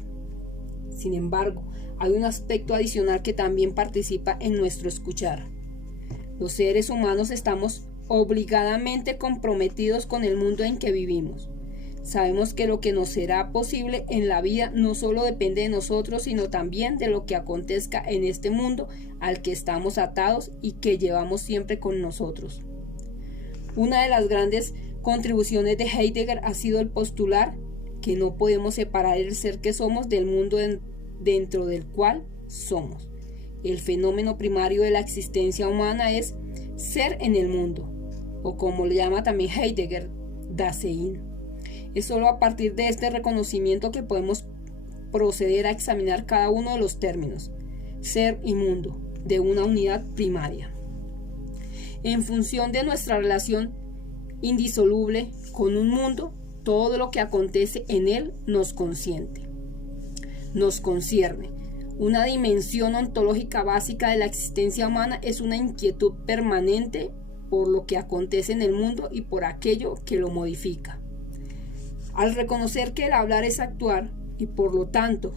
Sin embargo, hay un aspecto adicional que también participa en nuestro escuchar. Los seres humanos estamos obligadamente comprometidos con el mundo en que vivimos. Sabemos que lo que nos será posible en la vida no solo depende de nosotros, sino también de lo que acontezca en este mundo al que estamos atados y que llevamos siempre con nosotros. Una de las grandes contribuciones de Heidegger ha sido el postular que no podemos separar el ser que somos del mundo dentro del cual somos. El fenómeno primario de la existencia humana es ser en el mundo, o como le llama también Heidegger, Dasein. Es solo a partir de este reconocimiento que podemos proceder a examinar cada uno de los términos, ser y mundo, de una unidad primaria. En función de nuestra relación indisoluble con un mundo, todo lo que acontece en él nos concierne. Una dimensión ontológica básica de la existencia humana es una inquietud permanente por lo que acontece en el mundo y por aquello que lo modifica. Al reconocer que el hablar es actuar y por lo tanto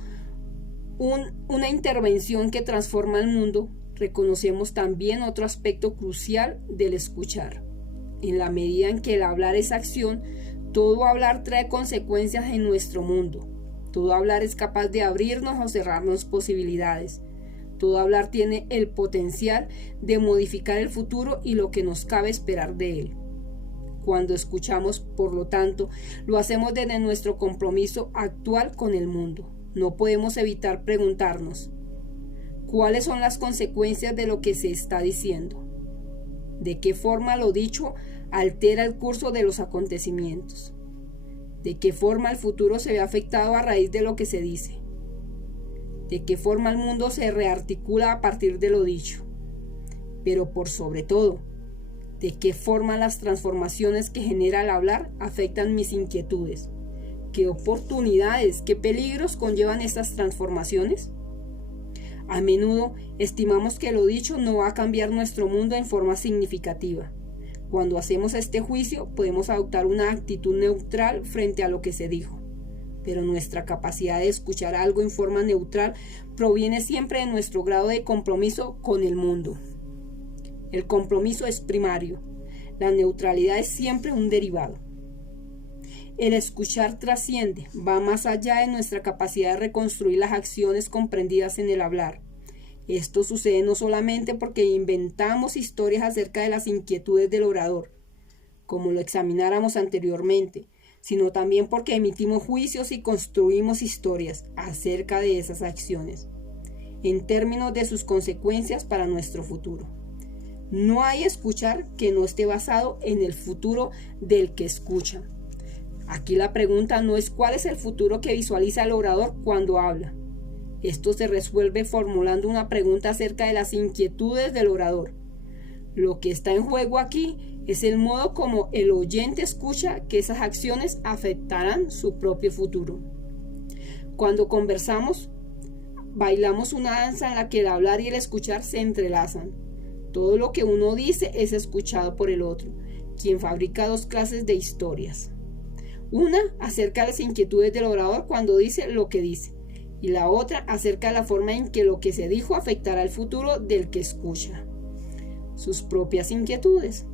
una intervención que transforma el mundo, reconocemos también otro aspecto crucial del escuchar. En la medida en que el hablar es acción, todo hablar trae consecuencias en nuestro mundo. Todo hablar es capaz de abrirnos o cerrarnos posibilidades. Todo hablar tiene el potencial de modificar el futuro y lo que nos cabe esperar de él. Cuando escuchamos, por lo tanto, lo hacemos desde nuestro compromiso actual con el mundo. No podemos evitar preguntarnos, ¿cuáles son las consecuencias de lo que se está diciendo? ¿De qué forma lo dicho altera el curso de los acontecimientos? ¿De qué forma el futuro se ve afectado a raíz de lo que se dice? ¿De qué forma el mundo se rearticula a partir de lo dicho? Pero por sobre todo, ¿de qué forma las transformaciones que genera el hablar afectan mis inquietudes? ¿Qué oportunidades, qué peligros conllevan estas transformaciones? A menudo estimamos que lo dicho no va a cambiar nuestro mundo en forma significativa. Cuando hacemos este juicio, podemos adoptar una actitud neutral frente a lo que se dijo. Pero nuestra capacidad de escuchar algo en forma neutral proviene siempre de nuestro grado de compromiso con el mundo. El compromiso es primario. La neutralidad es siempre un derivado. El escuchar trasciende, va más allá de nuestra capacidad de reconstruir las acciones comprendidas en el hablar. Esto sucede no solamente porque inventamos historias acerca de las inquietudes del orador, como lo examináramos anteriormente, sino también porque emitimos juicios y construimos historias acerca de esas acciones, en términos de sus consecuencias para nuestro futuro. No hay escuchar que no esté basado en el futuro del que escucha. Aquí la pregunta no es cuál es el futuro que visualiza el orador cuando habla. Esto se resuelve formulando una pregunta acerca de las inquietudes del orador. Lo que está en juego aquí es el modo como el oyente escucha que esas acciones afectarán su propio futuro. Cuando conversamos, bailamos una danza en la que el hablar y el escuchar se entrelazan. Todo lo que uno dice es escuchado por el otro, quien fabrica dos clases de historias. Una acerca de las inquietudes del orador cuando dice lo que dice, y la otra acerca de la forma en que lo que se dijo afectará el futuro del que escucha. Sus propias inquietudes.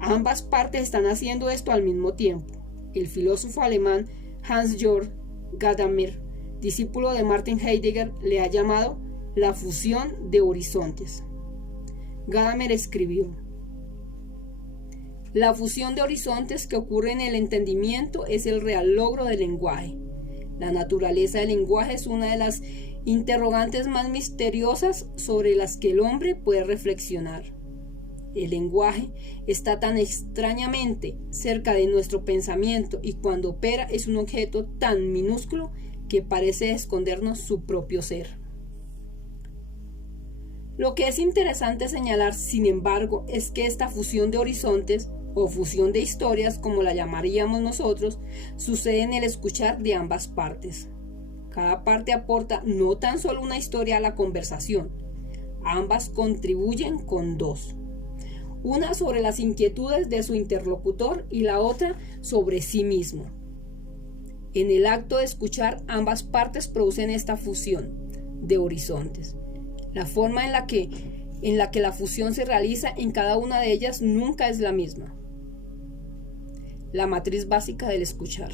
Ambas partes están haciendo esto al mismo tiempo. El filósofo alemán Hans-Georg Gadamer, discípulo de Martin Heidegger, le ha llamado la fusión de horizontes. Gadamer escribió: la fusión de horizontes que ocurre en el entendimiento es el real logro del lenguaje. La naturaleza del lenguaje es una de las interrogantes más misteriosas sobre las que el hombre puede reflexionar. El lenguaje está tan extrañamente cerca de nuestro pensamiento y cuando opera es un objeto tan minúsculo que parece escondernos su propio ser. Lo que es interesante señalar, sin embargo, es que esta fusión de horizontes, o fusión de historias, como la llamaríamos nosotros, sucede en el escuchar de ambas partes. Cada parte aporta no tan solo una historia a la conversación, ambas contribuyen con dos. Una sobre las inquietudes de su interlocutor y la otra sobre sí mismo. En el acto de escuchar, ambas partes producen esta fusión de horizontes. La forma en la que la fusión se realiza en cada una de ellas nunca es la misma. La matriz básica del escuchar.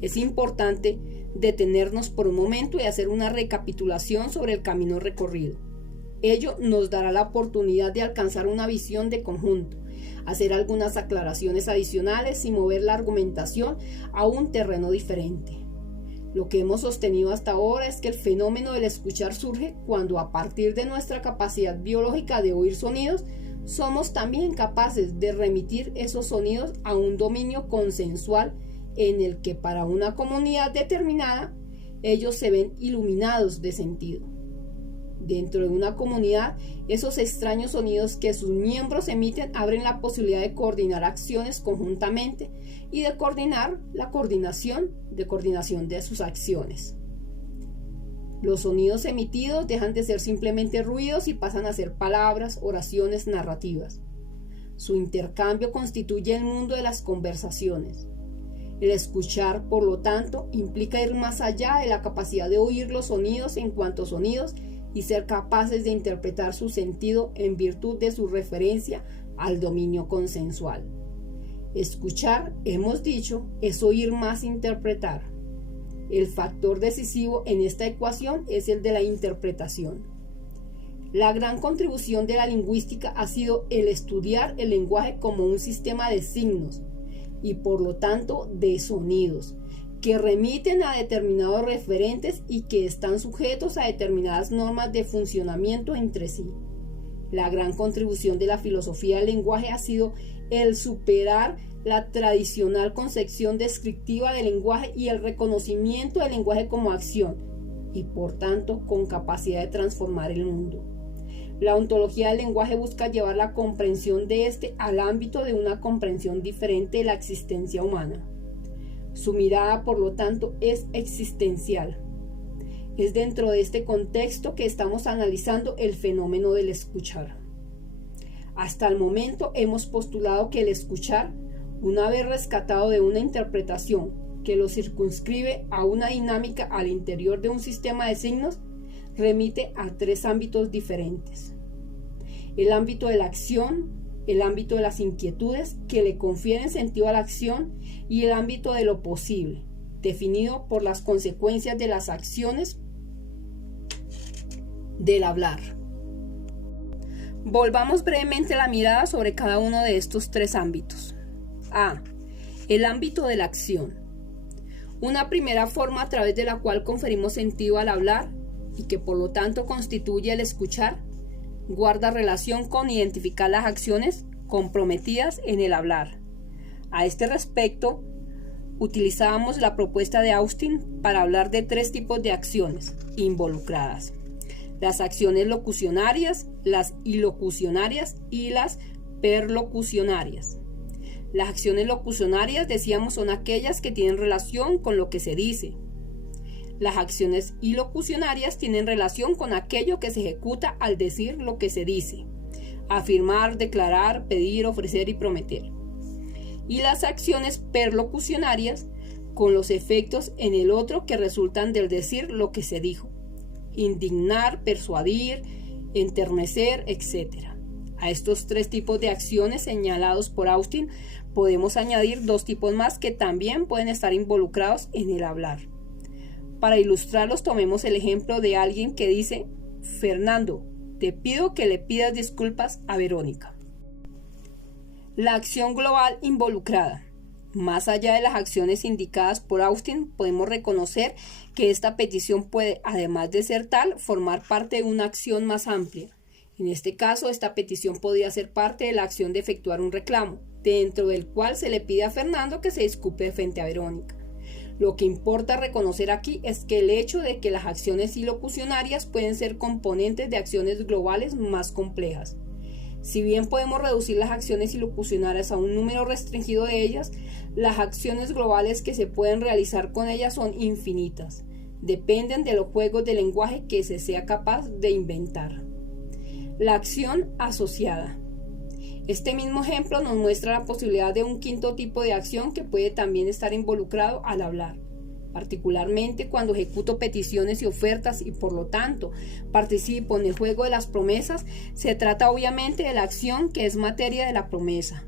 Es importante detenernos por un momento y hacer una recapitulación sobre el camino recorrido. Ello nos dará la oportunidad de alcanzar una visión de conjunto, hacer algunas aclaraciones adicionales y mover la argumentación a un terreno diferente. Lo que hemos sostenido hasta ahora es que el fenómeno del escuchar surge cuando, a partir de nuestra capacidad biológica de oír sonidos, somos también capaces de remitir esos sonidos a un dominio consensual en el que para una comunidad determinada ellos se ven iluminados de sentido. Dentro de una comunidad, esos extraños sonidos que sus miembros emiten abren la posibilidad de coordinar acciones conjuntamente y de coordinar la coordinación de sus acciones. Los sonidos emitidos dejan de ser simplemente ruidos y pasan a ser palabras, oraciones, narrativas. Su intercambio constituye el mundo de las conversaciones. El escuchar, por lo tanto, implica ir más allá de la capacidad de oír los sonidos en cuanto sonidos y ser capaces de interpretar su sentido en virtud de su referencia al dominio consensual. Escuchar, hemos dicho, es oír más interpretar. El factor decisivo en esta ecuación es el de la interpretación. La gran contribución de la lingüística ha sido el estudiar el lenguaje como un sistema de signos y por lo tanto de sonidos que remiten a determinados referentes y que están sujetos a determinadas normas de funcionamiento entre sí. La gran contribución de la filosofía del lenguaje ha sido el superar la tradicional concepción descriptiva del lenguaje y el reconocimiento del lenguaje como acción y por tanto con capacidad de transformar el mundo. La ontología del lenguaje busca llevar la comprensión de este al ámbito de una comprensión diferente de la existencia humana. Su mirada, por lo tanto, es existencial. Es dentro de este contexto que estamos analizando el fenómeno del escuchar. Hasta el momento hemos postulado que el escuchar, una vez rescatado de una interpretación que lo circunscribe a una dinámica al interior de un sistema de signos, remite a tres ámbitos diferentes. El ámbito de la acción, el ámbito de las inquietudes que le confieren sentido a la acción y el ámbito de lo posible, definido por las consecuencias de las acciones del hablar. Volvamos brevemente la mirada sobre cada uno de estos tres ámbitos. A. El ámbito de la acción. Una primera forma a través de la cual conferimos sentido al hablar y que por lo tanto constituye el escuchar, guarda relación con identificar las acciones comprometidas en el hablar. A este respecto, utilizábamos la propuesta de Austin para hablar de tres tipos de acciones involucradas: las acciones locucionarias, las ilocucionarias y las perlocucionarias. Las acciones locucionarias, decíamos, son aquellas que tienen relación con lo que se dice. Las acciones ilocucionarias tienen relación con aquello que se ejecuta al decir lo que se dice: afirmar, declarar, pedir, ofrecer y prometer. Y las acciones perlocucionarias con los efectos en el otro que resultan del decir lo que se dijo: indignar, persuadir, enternecer, etc. A estos tres tipos de acciones señalados por Austin podemos añadir dos tipos más que también pueden estar involucrados en el hablar. Para ilustrarlos, tomemos el ejemplo de alguien que dice: Fernando, te pido que le pidas disculpas a Verónica. La acción global involucrada. Más allá de las acciones indicadas por Austin, podemos reconocer que esta petición puede, además de ser tal, formar parte de una acción más amplia. En este caso, esta petición podría ser parte de la acción de efectuar un reclamo, dentro del cual se le pide a Fernando que se disculpe frente a Verónica. Lo que importa reconocer aquí es que el hecho de que las acciones ilocucionarias pueden ser componentes de acciones globales más complejas. Si bien podemos reducir las acciones ilocucionarias a un número restringido de ellas, las acciones globales que se pueden realizar con ellas son infinitas. Dependen de los juegos de lenguaje que se sea capaz de inventar. La acción asociada. Este mismo ejemplo nos muestra la posibilidad de un quinto tipo de acción que puede también estar involucrado al hablar, particularmente cuando ejecuto peticiones y ofertas y por lo tanto participo en el juego de las promesas. Se trata obviamente de la acción que es materia de la promesa.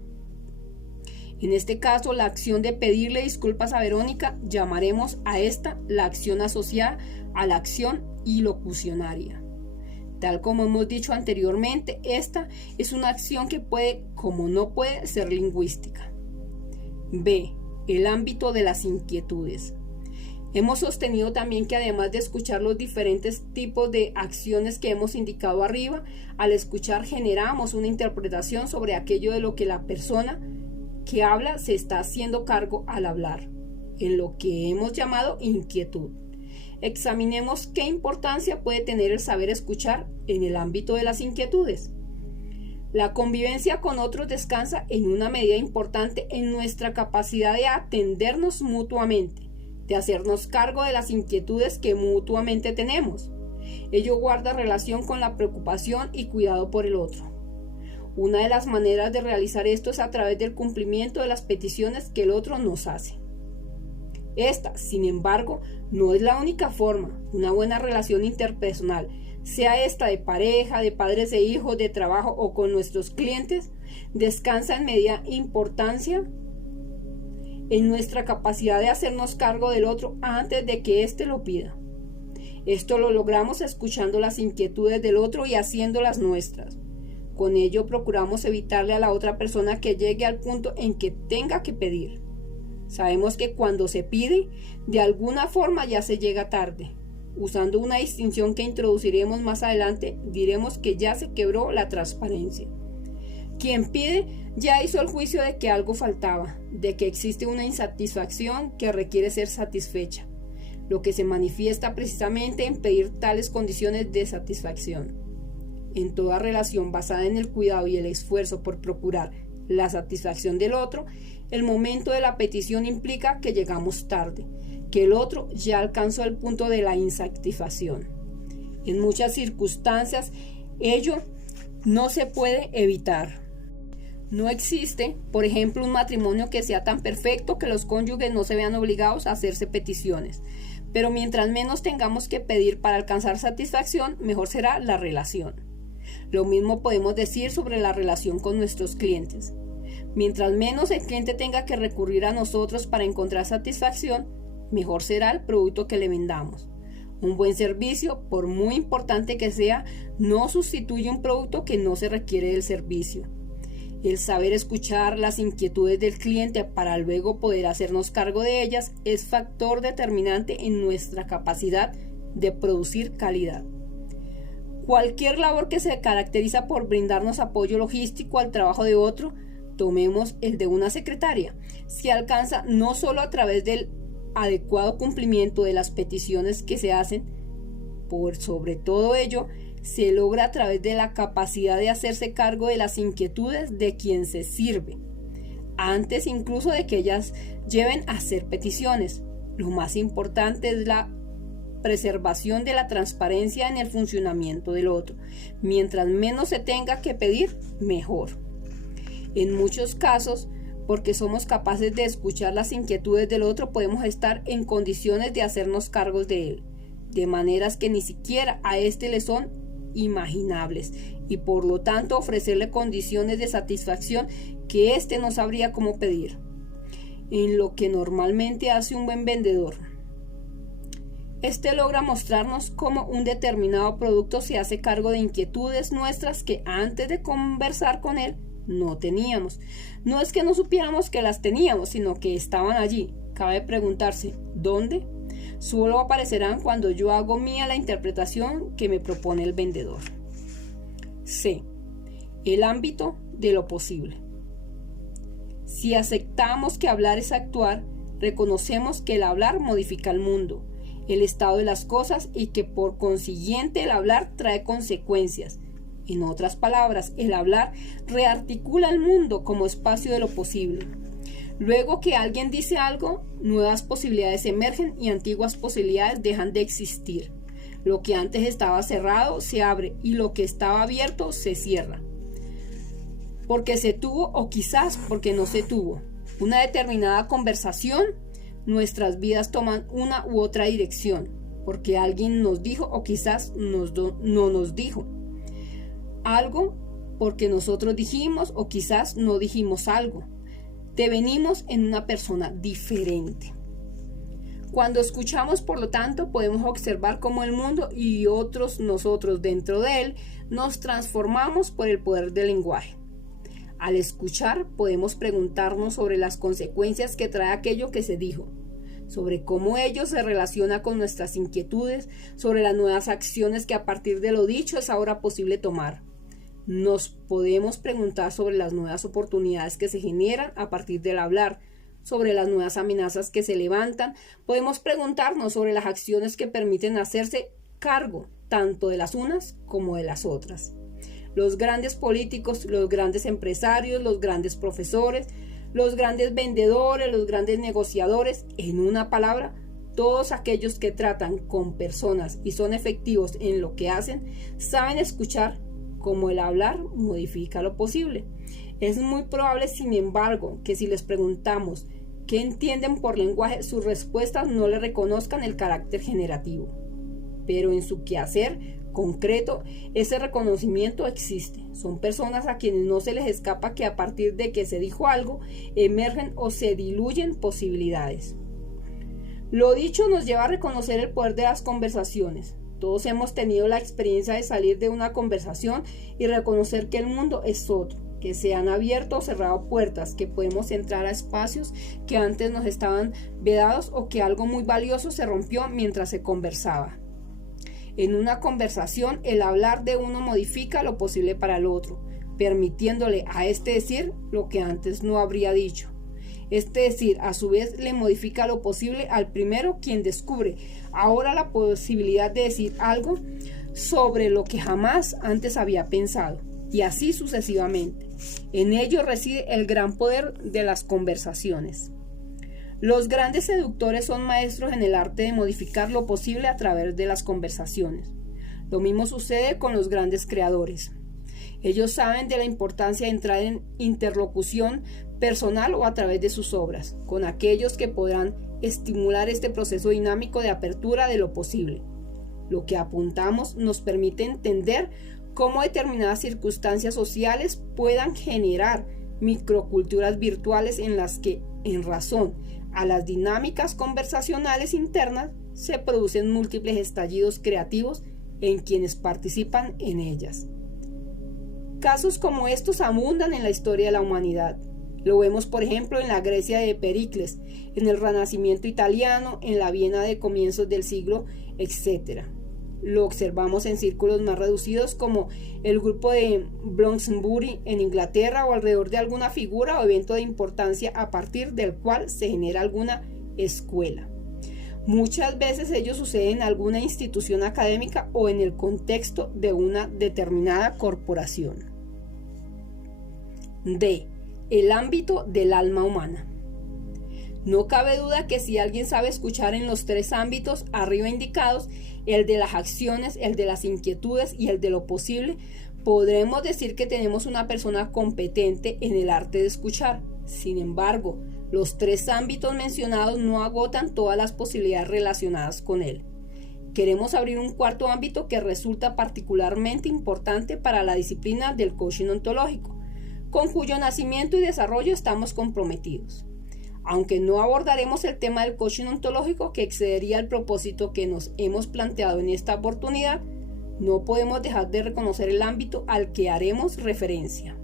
En este caso, la acción de pedirle disculpas a Verónica, llamaremos a esta la acción asociada a la acción ilocucionaria. Tal como hemos dicho anteriormente, esta es una acción que puede, como no puede, ser lingüística. B. El ámbito de las inquietudes. Hemos sostenido también que además de escuchar los diferentes tipos de acciones que hemos indicado arriba, al escuchar generamos una interpretación sobre aquello de lo que la persona que habla se está haciendo cargo al hablar, en lo que hemos llamado inquietud. Examinemos qué importancia puede tener el saber escuchar en el ámbito de las inquietudes. La convivencia con otros descansa en una medida importante en nuestra capacidad de atendernos mutuamente, de hacernos cargo de las inquietudes que mutuamente tenemos. Ello guarda relación con la preocupación y cuidado por el otro. Una de las maneras de realizar esto es a través del cumplimiento de las peticiones que el otro nos hace. Esta, sin embargo, no es la única forma. Una buena relación interpersonal, sea esta de pareja, de padres e hijos, de trabajo o con nuestros clientes, descansa en medida importancia en nuestra capacidad de hacernos cargo del otro antes de que éste lo pida. Esto lo logramos escuchando las inquietudes del otro y haciéndolas nuestras. Con ello procuramos evitarle a la otra persona que llegue al punto en que tenga que pedir. Sabemos que cuando se pide, de alguna forma ya se llega tarde. Usando una distinción que introduciremos más adelante, diremos que ya se quebró la transparencia. Quien pide ya hizo el juicio de que algo faltaba, de que existe una insatisfacción que requiere ser satisfecha, lo que se manifiesta precisamente en pedir tales condiciones de satisfacción. En toda relación basada en el cuidado y el esfuerzo por procurar la satisfacción del otro, el momento de la petición implica que llegamos tarde, que el otro ya alcanzó el punto de la insatisfacción. En muchas circunstancias, ello no se puede evitar. No existe, por ejemplo, un matrimonio que sea tan perfecto que los cónyuges no se vean obligados a hacerse peticiones. Pero mientras menos tengamos que pedir para alcanzar satisfacción, mejor será la relación. Lo mismo podemos decir sobre la relación con nuestros clientes. Mientras menos el cliente tenga que recurrir a nosotros para encontrar satisfacción, mejor será el producto que le vendamos. Un buen servicio, por muy importante que sea, no sustituye un producto que no se requiere del servicio. El saber escuchar las inquietudes del cliente para luego poder hacernos cargo de ellas es factor determinante en nuestra capacidad de producir calidad. Cualquier labor que se caracteriza por brindarnos apoyo logístico al trabajo de otro, tomemos el de una secretaria, se alcanza no solo a través del adecuado cumplimiento de las peticiones que se hacen, por sobre todo ello, se logra a través de la capacidad de hacerse cargo de las inquietudes de quien se sirve, antes incluso de que ellas lleven a hacer peticiones. Lo más importante es la preservación de la transparencia en el funcionamiento del otro. Mientras menos se tenga que pedir, mejor. En muchos casos, porque somos capaces de escuchar las inquietudes del otro, podemos estar en condiciones de hacernos cargos de él, de maneras que ni siquiera a éste le son imaginables, y por lo tanto ofrecerle condiciones de satisfacción que éste no sabría cómo pedir, en lo que normalmente hace un buen vendedor. Este logra mostrarnos cómo un determinado producto se hace cargo de inquietudes nuestras que antes de conversar con él no teníamos. No es que no supiéramos que las teníamos, sino que estaban allí. Cabe preguntarse, ¿dónde? Solo aparecerán cuando yo hago mía la interpretación que me propone el vendedor. C. El ámbito de lo posible. Si aceptamos que hablar es actuar, reconocemos que el hablar modifica el mundo, el estado de las cosas y que por consiguiente el hablar trae consecuencias. En otras palabras, el hablar rearticula el mundo como espacio de lo posible. Luego que alguien dice algo, nuevas posibilidades emergen y antiguas posibilidades dejan de existir. Lo que antes estaba cerrado se abre y lo que estaba abierto se cierra. Porque se tuvo o quizás porque no se tuvo una determinada conversación, nuestras vidas toman una u otra dirección. Porque alguien nos dijo o quizás no nos dijo algo, porque nosotros dijimos o quizás no dijimos algo. Devenimos en una persona diferente. Cuando escuchamos, por lo tanto, podemos observar cómo el mundo y otros nosotros dentro de él nos transformamos por el poder del lenguaje. Al escuchar, podemos preguntarnos sobre las consecuencias que trae aquello que se dijo, sobre cómo ello se relaciona con nuestras inquietudes, sobre las nuevas acciones que a partir de lo dicho es ahora posible tomar. Nos podemos preguntar sobre las nuevas oportunidades que se generan a partir del hablar, sobre las nuevas amenazas que se levantan. Podemos preguntarnos sobre las acciones que permiten hacerse cargo tanto de las unas como de las otras. Los grandes políticos, los grandes empresarios, los grandes profesores, los grandes vendedores, los grandes negociadores, en una palabra, todos aquellos que tratan con personas y son efectivos en lo que hacen, saben escuchar cómo el hablar modifica lo posible. Es muy probable, sin embargo, que si les preguntamos qué entienden por lenguaje, sus respuestas no le reconozcan el carácter generativo. Pero en su quehacer concreto, ese reconocimiento existe. Son personas a quienes no se les escapa que a partir de que se dijo algo, emergen o se diluyen posibilidades. Lo dicho nos lleva a reconocer el poder de las conversaciones. Todos hemos tenido la experiencia de salir de una conversación y reconocer que el mundo es otro, que se han abierto o cerrado puertas, que podemos entrar a espacios que antes nos estaban vedados o que algo muy valioso se rompió mientras se conversaba. En una conversación, el hablar de uno modifica lo posible para el otro, permitiéndole a este decir lo que antes no habría dicho. Este decir, a su vez, le modifica lo posible al primero, quien descubre ahora la posibilidad de decir algo sobre lo que jamás antes había pensado, y así sucesivamente. En ello reside el gran poder de las conversaciones. Los grandes seductores son maestros en el arte de modificar lo posible a través de las conversaciones. Lo mismo sucede con los grandes creadores. Ellos saben de la importancia de entrar en interlocución personal o a través de sus obras, con aquellos que podrán estimular este proceso dinámico de apertura de lo posible. Lo que apuntamos nos permite entender cómo determinadas circunstancias sociales puedan generar microculturas virtuales en las que, en razón a las dinámicas conversacionales internas, se producen múltiples estallidos creativos en quienes participan en ellas. Casos como estos abundan en la historia de la humanidad. Lo vemos, por ejemplo, en la Grecia de Pericles, en el Renacimiento italiano, en la Viena de comienzos del siglo, etc. Lo observamos en círculos más reducidos como el grupo de Bloomsbury en Inglaterra o alrededor de alguna figura o evento de importancia a partir del cual se genera alguna escuela. Muchas veces ello sucede en alguna institución académica o en el contexto de una determinada corporación. D. El ámbito del alma humana. No cabe duda que si alguien sabe escuchar en los tres ámbitos arriba indicados, el de las acciones, el de las inquietudes y el de lo posible, podremos decir que tenemos una persona competente en el arte de escuchar. Sin embargo, los tres ámbitos mencionados no agotan todas las posibilidades relacionadas con él. Queremos abrir un cuarto ámbito que resulta particularmente importante para la disciplina del coaching ontológico, con cuyo nacimiento y desarrollo estamos comprometidos. Aunque no abordaremos el tema del coaching ontológico, que excedería el propósito que nos hemos planteado en esta oportunidad, no podemos dejar de reconocer el ámbito al que haremos referencia.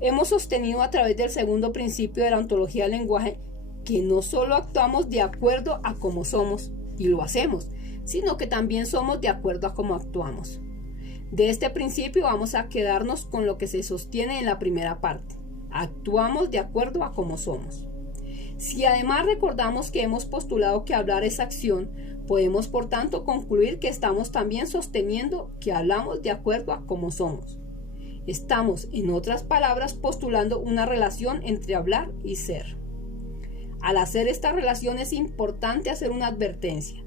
Hemos sostenido a través del segundo principio de la ontología del lenguaje que no solo actuamos de acuerdo a cómo somos, y lo hacemos, sino que también somos de acuerdo a cómo actuamos. De este principio vamos a quedarnos con lo que se sostiene en la primera parte. Actuamos de acuerdo a cómo somos. Si además recordamos que hemos postulado que hablar es acción, podemos por tanto concluir que estamos también sosteniendo que hablamos de acuerdo a cómo somos. Estamos, en otras palabras, postulando una relación entre hablar y ser. Al hacer esta relación es importante hacer una advertencia.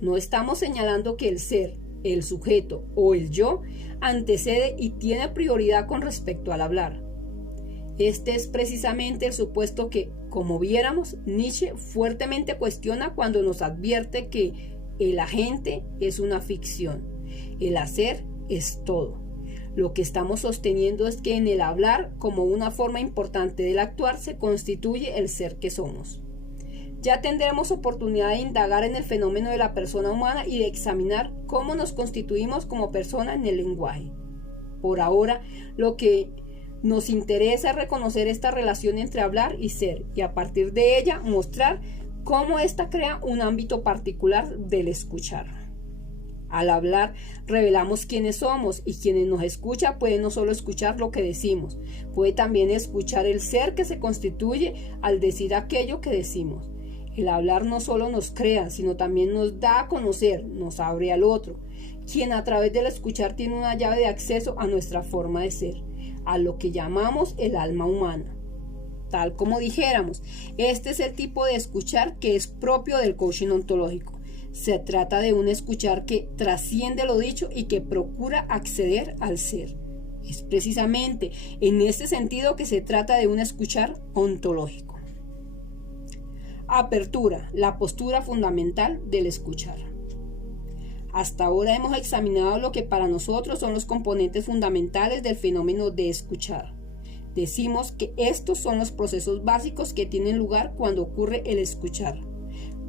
No estamos señalando que el ser, el sujeto o el yo antecede y tiene prioridad con respecto al hablar. Este es precisamente el supuesto que, como viéramos, Nietzsche fuertemente cuestiona cuando nos advierte que el agente es una ficción, el hacer es todo. Lo que estamos sosteniendo es que en el hablar, como una forma importante del actuar, se constituye el ser que somos. Ya tendremos oportunidad de indagar en el fenómeno de la persona humana y de examinar cómo nos constituimos como persona en el lenguaje. Por ahora, lo que nos interesa es reconocer esta relación entre hablar y ser, y a partir de ella mostrar cómo ésta crea un ámbito particular del escuchar. Al hablar, revelamos quiénes somos, y quienes nos escucha puede no solo escuchar lo que decimos, puede también escuchar el ser que se constituye al decir aquello que decimos. El hablar no solo nos crea, sino también nos da a conocer, nos abre al otro, quien a través del escuchar tiene una llave de acceso a nuestra forma de ser, a lo que llamamos el alma humana. Tal como dijéramos, este es el tipo de escuchar que es propio del coaching ontológico. Se trata de un escuchar que trasciende lo dicho y que procura acceder al ser. Es precisamente en este sentido que se trata de un escuchar ontológico. Apertura, la postura fundamental del escuchar. Hasta ahora hemos examinado lo que para nosotros son los componentes fundamentales del fenómeno de escuchar. Decimos que estos son los procesos básicos que tienen lugar cuando ocurre el escuchar.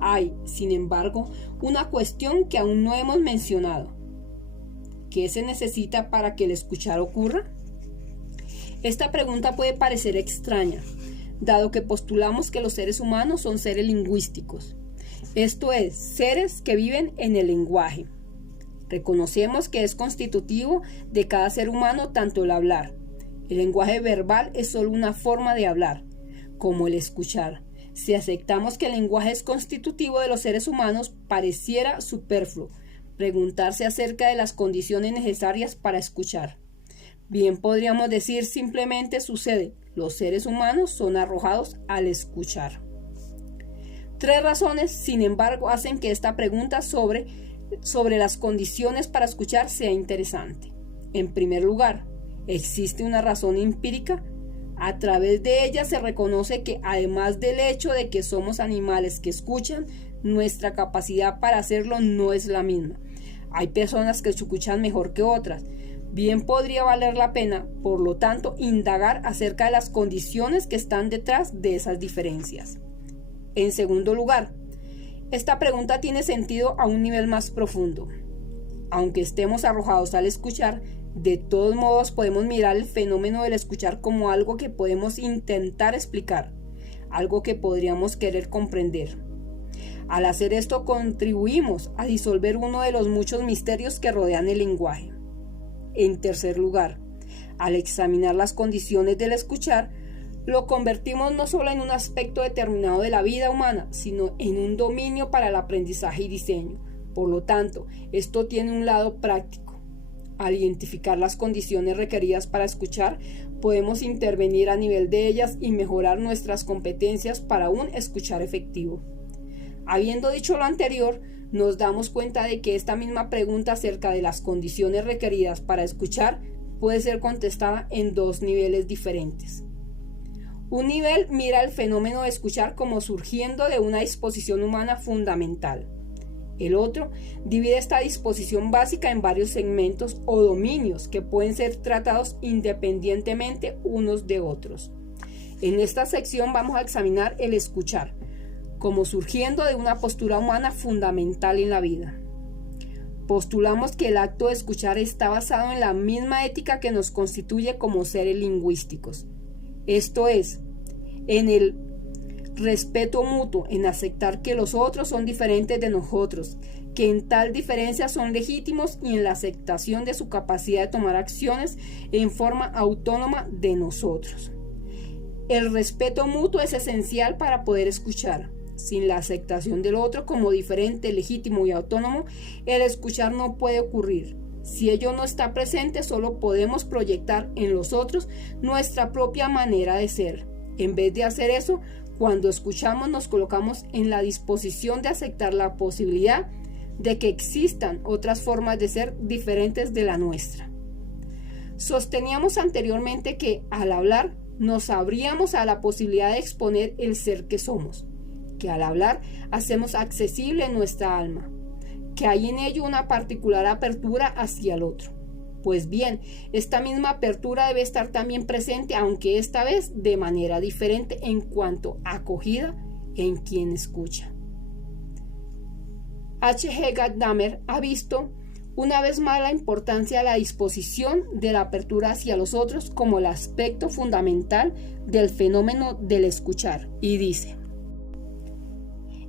Hay, sin embargo, una cuestión que aún no hemos mencionado. ¿Qué se necesita para que el escuchar ocurra? Esta pregunta puede parecer extraña, dado que postulamos que los seres humanos son seres lingüísticos, esto es, seres que viven en el lenguaje. Reconocemos que es constitutivo de cada ser humano tanto el hablar. El lenguaje verbal es solo una forma de hablar, como el escuchar. Si aceptamos que el lenguaje es constitutivo de los seres humanos, pareciera superfluo preguntarse acerca de las condiciones necesarias para escuchar. Bien podríamos decir simplemente sucede, los seres humanos son arrojados al escuchar. Tres razones, sin embargo, hacen que esta pregunta sobre las condiciones para escuchar sea interesante. En primer lugar, ¿existe una razón empírica? A través de ella se reconoce que, además del hecho de que somos animales que escuchan, nuestra capacidad para hacerlo no es la misma. Hay personas que escuchan mejor que otras. Bien podría valer la pena, por lo tanto, indagar acerca de las condiciones que están detrás de esas diferencias. En segundo lugar, esta pregunta tiene sentido a un nivel más profundo. Aunque estemos arrojados al escuchar, de todos modos podemos mirar el fenómeno del escuchar como algo que podemos intentar explicar, algo que podríamos querer comprender. Al hacer esto contribuimos a disolver uno de los muchos misterios que rodean el lenguaje. En tercer lugar, al examinar las condiciones del escuchar, lo convertimos no solo en un aspecto determinado de la vida humana, sino en un dominio para el aprendizaje y diseño. Por lo tanto, esto tiene un lado práctico. Al identificar las condiciones requeridas para escuchar, podemos intervenir a nivel de ellas y mejorar nuestras competencias para un escuchar efectivo. Habiendo dicho lo anterior, nos damos cuenta de que esta misma pregunta acerca de las condiciones requeridas para escuchar puede ser contestada en dos niveles diferentes. Un nivel mira el fenómeno de escuchar como surgiendo de una disposición humana fundamental. El otro divide esta disposición básica en varios segmentos o dominios que pueden ser tratados independientemente unos de otros. En esta sección vamos a examinar el escuchar como surgiendo de una postura humana fundamental en la vida. Postulamos que el acto de escuchar está basado en la misma ética que nos constituye como seres lingüísticos. Esto es, en el respeto mutuo, en aceptar que los otros son diferentes de nosotros, que en tal diferencia son legítimos y en la aceptación de su capacidad de tomar acciones en forma autónoma de nosotros. El respeto mutuo es esencial para poder escuchar. Sin la aceptación del otro como diferente, legítimo y autónomo, el escuchar no puede ocurrir. Si ello no está presente, solo podemos proyectar en los otros nuestra propia manera de ser. En vez de hacer eso, cuando escuchamos nos colocamos en la disposición de aceptar la posibilidad de que existan otras formas de ser diferentes de la nuestra. Sosteníamos anteriormente que al hablar nos abríamos a la posibilidad de exponer el ser que somos, que al hablar hacemos accesible nuestra alma, que hay en ello una particular apertura hacia el otro. Pues bien, esta misma apertura debe estar también presente, aunque esta vez de manera diferente en cuanto a acogida en quien escucha. H.G. Gadamer ha visto una vez más la importancia de la disposición de la apertura hacia los otros como el aspecto fundamental del fenómeno del escuchar, y dice: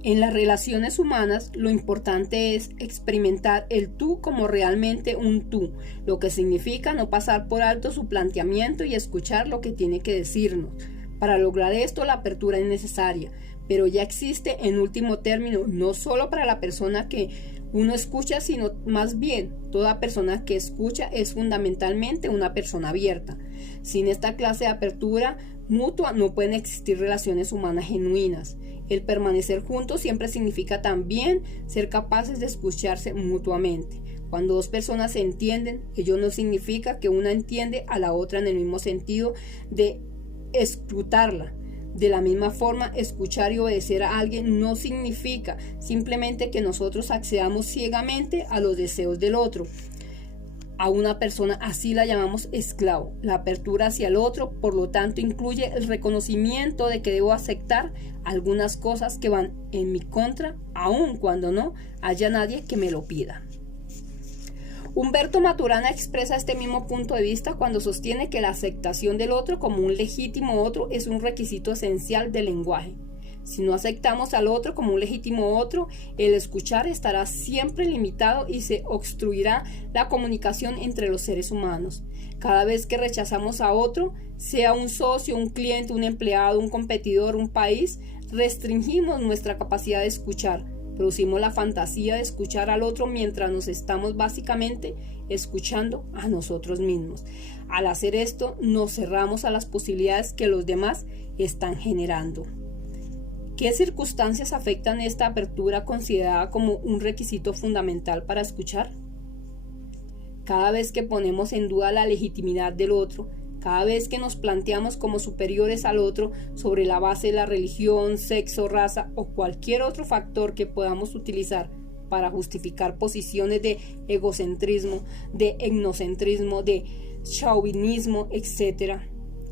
en las relaciones humanas, lo importante es experimentar el tú como realmente un tú, lo que significa no pasar por alto su planteamiento y escuchar lo que tiene que decirnos. Para lograr esto, la apertura es necesaria, pero ya existe en último término, no solo para la persona que uno escucha, sino más bien toda persona que escucha es fundamentalmente una persona abierta. Sin esta clase de apertura mutua no pueden existir relaciones humanas genuinas. El permanecer juntos siempre significa también ser capaces de escucharse mutuamente. Cuando dos personas se entienden, ello no significa que una entiende a la otra en el mismo sentido de escrutarla. De la misma forma, escuchar y obedecer a alguien no significa simplemente que nosotros accedamos ciegamente a los deseos del otro. A una persona así la llamamos esclavo. La apertura hacia el otro, por lo tanto, incluye el reconocimiento de que debo aceptar algunas cosas que van en mi contra, aun cuando no haya nadie que me lo pida. Humberto Maturana expresa este mismo punto de vista cuando sostiene que la aceptación del otro como un legítimo otro es un requisito esencial del lenguaje. Si no aceptamos al otro como un legítimo otro, el escuchar estará siempre limitado y se obstruirá la comunicación entre los seres humanos. Cada vez que rechazamos a otro, sea un socio, un cliente, un empleado, un competidor, un país, restringimos nuestra capacidad de escuchar. Producimos la fantasía de escuchar al otro mientras nos estamos básicamente escuchando a nosotros mismos. Al hacer esto, nos cerramos a las posibilidades que los demás están generando. ¿Qué circunstancias afectan esta apertura considerada como un requisito fundamental para escuchar? Cada vez que ponemos en duda la legitimidad del otro, cada vez que nos planteamos como superiores al otro sobre la base de la religión, sexo, raza o cualquier otro factor que podamos utilizar para justificar posiciones de egocentrismo, de etnocentrismo, de chauvinismo, etc.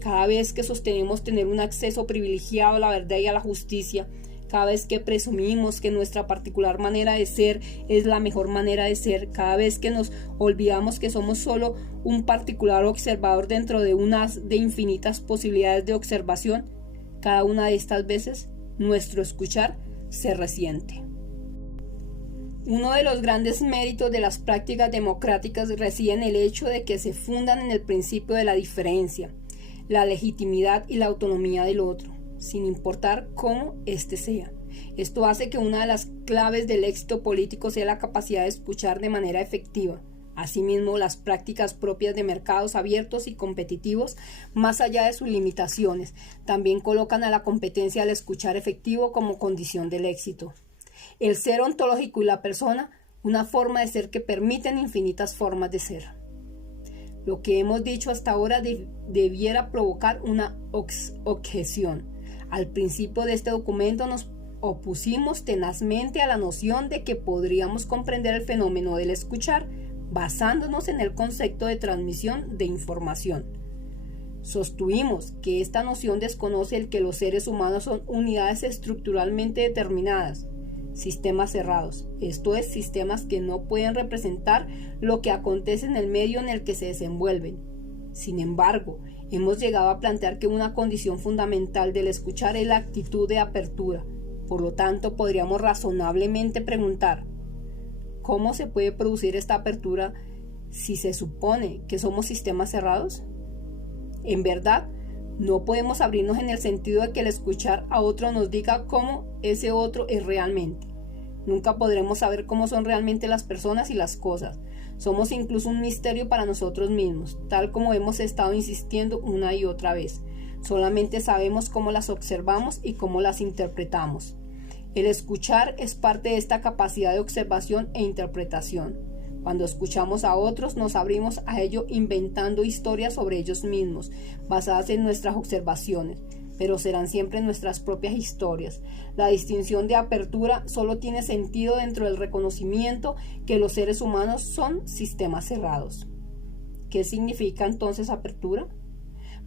Cada vez que sostenemos tener un acceso privilegiado a la verdad y a la justicia, cada vez que presumimos que nuestra particular manera de ser es la mejor manera de ser, cada vez que nos olvidamos que somos solo un particular observador dentro de unas de infinitas posibilidades de observación, cada una de estas veces nuestro escuchar se resiente. Uno de los grandes méritos de las prácticas democráticas reside en el hecho de que se fundan en el principio de la diferencia, la legitimidad y la autonomía del otro, sin importar cómo éste sea. Esto hace que una de las claves del éxito político sea la capacidad de escuchar de manera efectiva. Asimismo, las prácticas propias de mercados abiertos y competitivos, más allá de sus limitaciones, también colocan a la competencia al escuchar efectivo como condición del éxito. El ser ontológico y la persona, una forma de ser que permiten infinitas formas de ser. Lo que hemos dicho hasta ahora debiera provocar una objeción. Al principio de este documento nos opusimos tenazmente a la noción de que podríamos comprender el fenómeno del escuchar basándonos en el concepto de transmisión de información. Sostuvimos que esta noción desconoce el que los seres humanos son unidades estructuralmente determinadas, sistemas cerrados, esto es, sistemas que no pueden representar lo que acontece en el medio en el que se desenvuelven. Sin embargo, Hemos llegado a plantear que una condición fundamental del escuchar es la actitud de apertura. Por lo tanto, podríamos razonablemente preguntar, ¿cómo se puede producir esta apertura si se supone que somos sistemas cerrados? En verdad, no podemos abrirnos en el sentido de que el escuchar a otro nos diga cómo ese otro es realmente. Nunca podremos saber cómo son realmente las personas y las cosas. Somos incluso un misterio para nosotros mismos, tal como hemos estado insistiendo una y otra vez. Solamente sabemos cómo las observamos y cómo las interpretamos. El escuchar es parte de esta capacidad de observación e interpretación. Cuando escuchamos a otros, nos abrimos a ello inventando historias sobre ellos mismos, basadas en nuestras observaciones, pero serán siempre nuestras propias historias. La distinción de apertura solo tiene sentido dentro del reconocimiento que los seres humanos son sistemas cerrados. ¿Qué significa entonces apertura?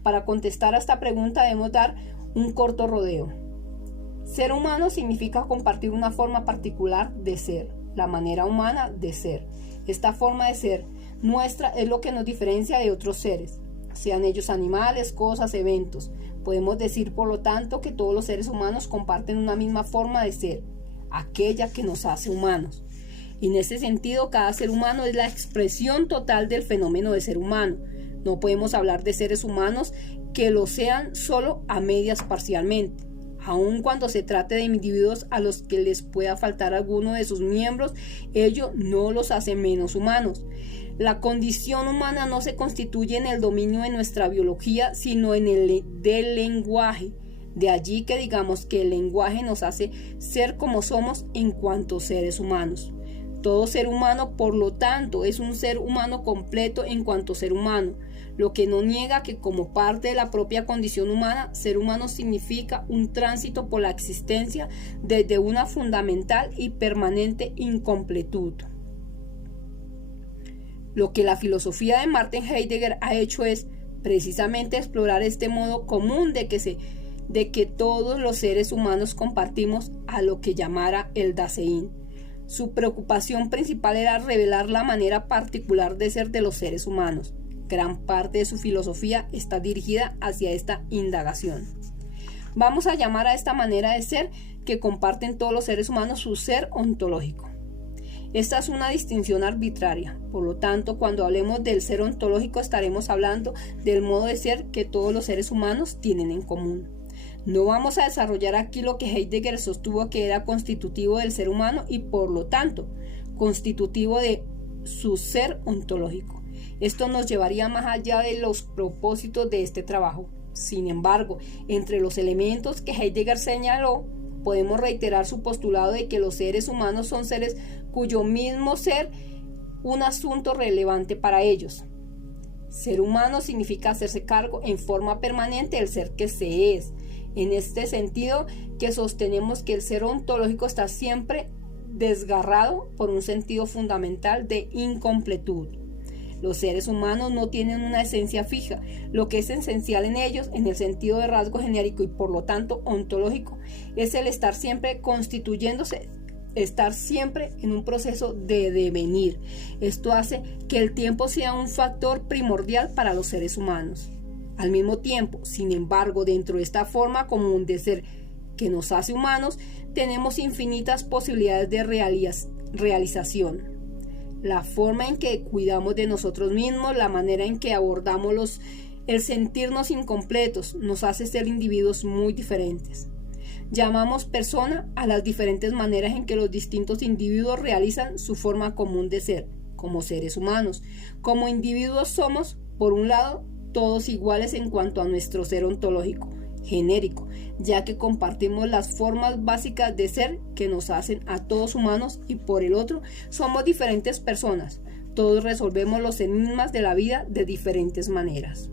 Para contestar a esta pregunta debemos dar un corto rodeo. Ser humano significa compartir una forma particular de ser, la manera humana de ser. Esta forma de ser nuestra es lo que nos diferencia de otros seres, sean ellos animales, cosas, eventos. Podemos decir, por lo tanto, que todos los seres humanos comparten una misma forma de ser, aquella que nos hace humanos. Y en ese sentido, cada ser humano es la expresión total del fenómeno de ser humano. No podemos hablar de seres humanos que lo sean solo a medias parcialmente. Aun cuando se trate de individuos a los que les pueda faltar alguno de sus miembros, ello no los hace menos humanos. La condición humana no se constituye en el dominio de nuestra biología, sino en el del lenguaje. De allí que digamos que el lenguaje nos hace ser como somos en cuanto seres humanos. Todo ser humano, por lo tanto, es un ser humano completo en cuanto ser humano, lo que no niega que como parte de la propia condición humana, ser humano significa un tránsito por la existencia desde una fundamental y permanente incompletud. Lo que la filosofía de Martin Heidegger ha hecho es precisamente explorar este modo común de que todos los seres humanos compartimos a lo que llamara el Dasein. Su preocupación principal era revelar la manera particular de ser de los seres humanos. Gran parte de su filosofía está dirigida hacia esta indagación. Vamos a llamar a esta manera de ser que comparten todos los seres humanos su ser ontológico. Esta es una distinción arbitraria, por lo tanto, cuando hablemos del ser ontológico estaremos hablando del modo de ser que todos los seres humanos tienen en común. No vamos a desarrollar aquí lo que Heidegger sostuvo que era constitutivo del ser humano y por lo tanto constitutivo de su ser ontológico. Esto nos llevaría más allá de los propósitos de este trabajo. Sin embargo, entre los elementos que Heidegger señaló, podemos reiterar su postulado de que los seres humanos son seres cuyo mismo ser un asunto relevante para ellos. Ser humano significa hacerse cargo en forma permanente del ser que se es. En este sentido que sostenemos que el ser ontológico está siempre desgarrado por un sentido fundamental de incompletud. Los seres humanos no tienen una esencia fija. Lo que es esencial en ellos, en el sentido de rasgo genérico y por lo tanto ontológico, es el estar siempre constituyéndose, estar siempre en un proceso de devenir. Esto hace que el tiempo sea un factor primordial para los seres humanos. Al mismo tiempo, sin embargo, dentro de esta forma común de ser que nos hace humanos, tenemos infinitas posibilidades de realización. La forma en que cuidamos de nosotros mismos, la manera en que abordamos el sentirnos incompletos, nos hace ser individuos muy diferentes. Llamamos persona a las diferentes maneras en que los distintos individuos realizan su forma común de ser, como seres humanos. Como individuos somos, por un lado, todos iguales en cuanto a nuestro ser ontológico, genérico, ya que compartimos las formas básicas de ser que nos hacen a todos humanos, y por el otro, somos diferentes personas. Todos resolvemos los enigmas de la vida de diferentes maneras.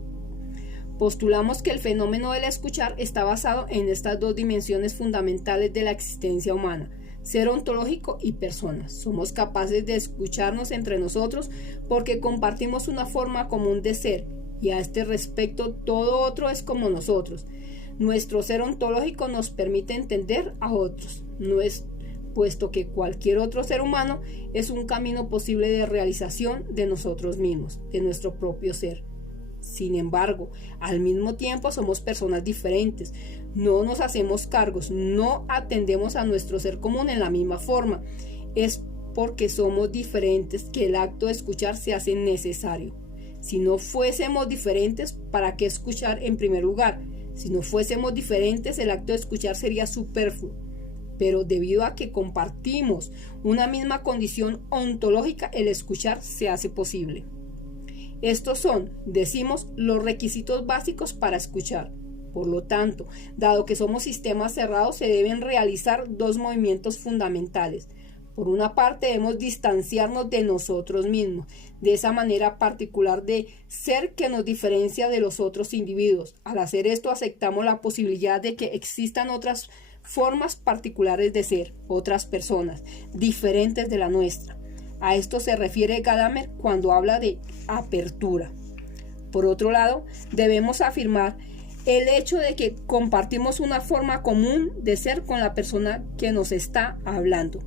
Postulamos que el fenómeno del escuchar está basado en estas dos dimensiones fundamentales de la existencia humana, ser ontológico y personas. Somos capaces de escucharnos entre nosotros porque compartimos una forma común de ser, y a este respecto todo otro es como nosotros. Nuestro ser ontológico nos permite entender a otros, puesto que cualquier otro ser humano es un camino posible de realización de nosotros mismos, de nuestro propio ser. Sin embargo, al mismo tiempo somos personas diferentes. No nos hacemos cargos, no atendemos a nuestro ser común en la misma forma. Es porque somos diferentes que el acto de escuchar se hace necesario. Si no fuésemos diferentes, ¿para qué escuchar en primer lugar? Si no fuésemos diferentes, el acto de escuchar sería superfluo. Pero debido a que compartimos una misma condición ontológica, el escuchar se hace posible. Estos son, decimos, los requisitos básicos para escuchar. Por lo tanto, dado que somos sistemas cerrados, se deben realizar dos movimientos fundamentales. Por una parte, debemos distanciarnos de nosotros mismos, de esa manera particular de ser que nos diferencia de los otros individuos. Al hacer esto, aceptamos la posibilidad de que existan otras formas particulares de ser, otras personas, diferentes de la nuestra. A esto se refiere Gadamer cuando habla de apertura. Por otro lado, debemos afirmar el hecho de que compartimos una forma común de ser con la persona que nos está hablando.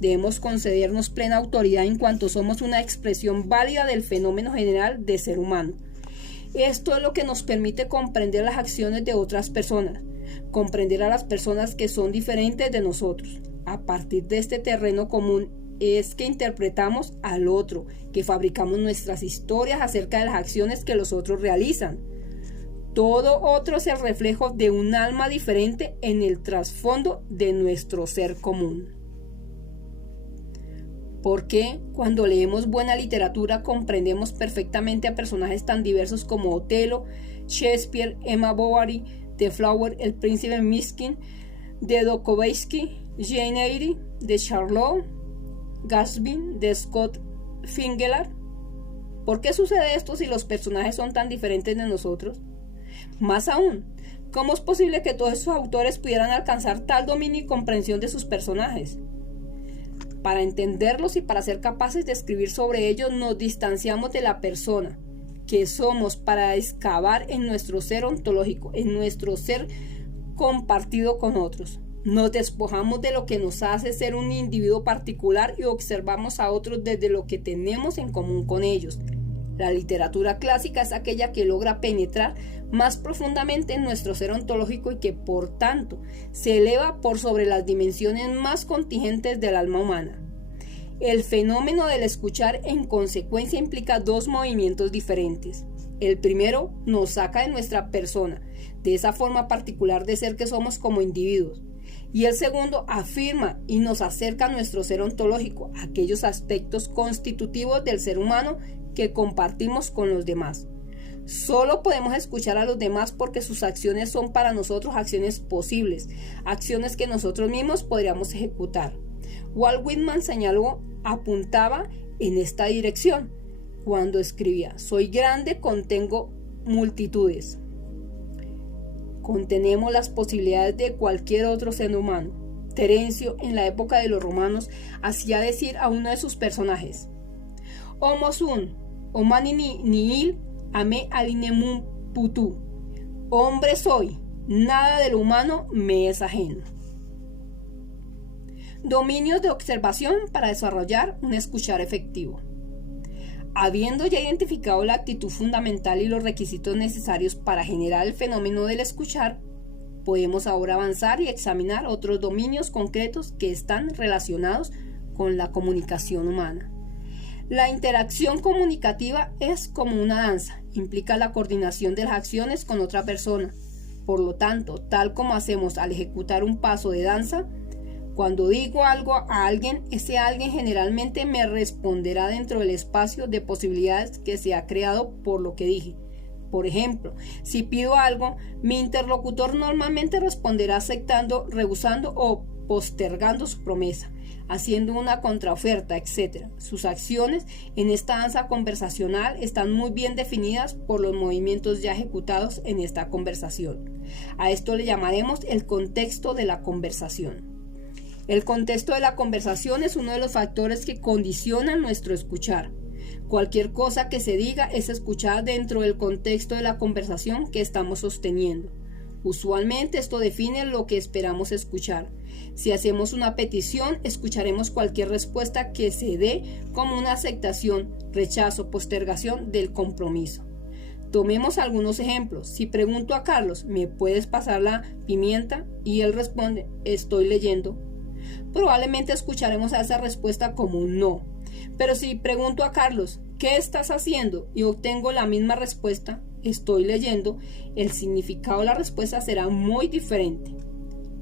Debemos concedernos plena autoridad en cuanto somos una expresión válida del fenómeno general de ser humano. Esto es lo que nos permite comprender las acciones de otras personas, comprender a las personas que son diferentes de nosotros. A partir de este terreno común es que interpretamos al otro, que fabricamos nuestras historias acerca de las acciones que los otros realizan. Todo otro es el reflejo de un alma diferente en el trasfondo de nuestro ser común. ¿Por qué cuando leemos buena literatura comprendemos perfectamente a personajes tan diversos como Otelo, Shakespeare, Emma Bovary, The Flower, El Príncipe Miskin, de Dostoyevsky, Jane Eyre, de Charlotte, Gatsby, de Scott Fitzgerald? ¿Por qué sucede esto si los personajes son tan diferentes de nosotros? Más aún, ¿cómo es posible que todos esos autores pudieran alcanzar tal dominio y comprensión de sus personajes? Para entenderlos y para ser capaces de escribir sobre ellos, nos distanciamos de la persona que somos para excavar en nuestro ser ontológico, en nuestro ser compartido con otros. Nos despojamos de lo que nos hace ser un individuo particular y observamos a otros desde lo que tenemos en común con ellos. La literatura clásica es aquella que logra penetrar más profundamente en nuestro ser ontológico y que, por tanto, se eleva por sobre las dimensiones más contingentes del alma humana. El fenómeno del escuchar, en consecuencia, implica dos movimientos diferentes. El primero nos saca de nuestra persona, de esa forma particular de ser que somos como individuos. Y el segundo afirma y nos acerca a nuestro ser ontológico, aquellos aspectos constitutivos del ser humano que compartimos con los demás. Solo podemos escuchar a los demás porque sus acciones son para nosotros acciones posibles, acciones que nosotros mismos podríamos ejecutar. Walt Whitman apuntaba en esta dirección cuando escribía: soy grande, contengo multitudes. Contenemos las posibilidades de cualquier otro ser humano. Terencio, en la época de los romanos, hacía decir a uno de sus personajes: Homo sum, humani nihil ame alienum putu. Hombre soy, nada de lo humano me es ajeno. Dominios de observación para desarrollar un escuchar efectivo. Habiendo ya identificado la actitud fundamental y los requisitos necesarios para generar el fenómeno del escuchar, podemos ahora avanzar y examinar otros dominios concretos que están relacionados con la comunicación humana. La interacción comunicativa es como una danza, implica la coordinación de las acciones con otra persona. Por lo tanto, tal como hacemos al ejecutar un paso de danza, cuando digo algo a alguien, ese alguien generalmente me responderá dentro del espacio de posibilidades que se ha creado por lo que dije. Por ejemplo, si pido algo, mi interlocutor normalmente responderá aceptando, rehusando o postergando su promesa, haciendo una contraoferta, etc. Sus acciones en esta danza conversacional están muy bien definidas por los movimientos ya ejecutados en esta conversación. A esto le llamaremos el contexto de la conversación. El contexto de la conversación es uno de los factores que condicionan nuestro escuchar. Cualquier cosa que se diga es escuchada dentro del contexto de la conversación que estamos sosteniendo. Usualmente esto define lo que esperamos escuchar. Si hacemos una petición, escucharemos cualquier respuesta que se dé como una aceptación, rechazo, postergación del compromiso. Tomemos algunos ejemplos. Si pregunto a Carlos, ¿me puedes pasar la pimienta? Y él responde, estoy leyendo. Probablemente escucharemos a esa respuesta como un no. Pero si pregunto a Carlos, ¿qué estás haciendo? Y obtengo la misma respuesta, estoy leyendo, el significado de la respuesta será muy diferente.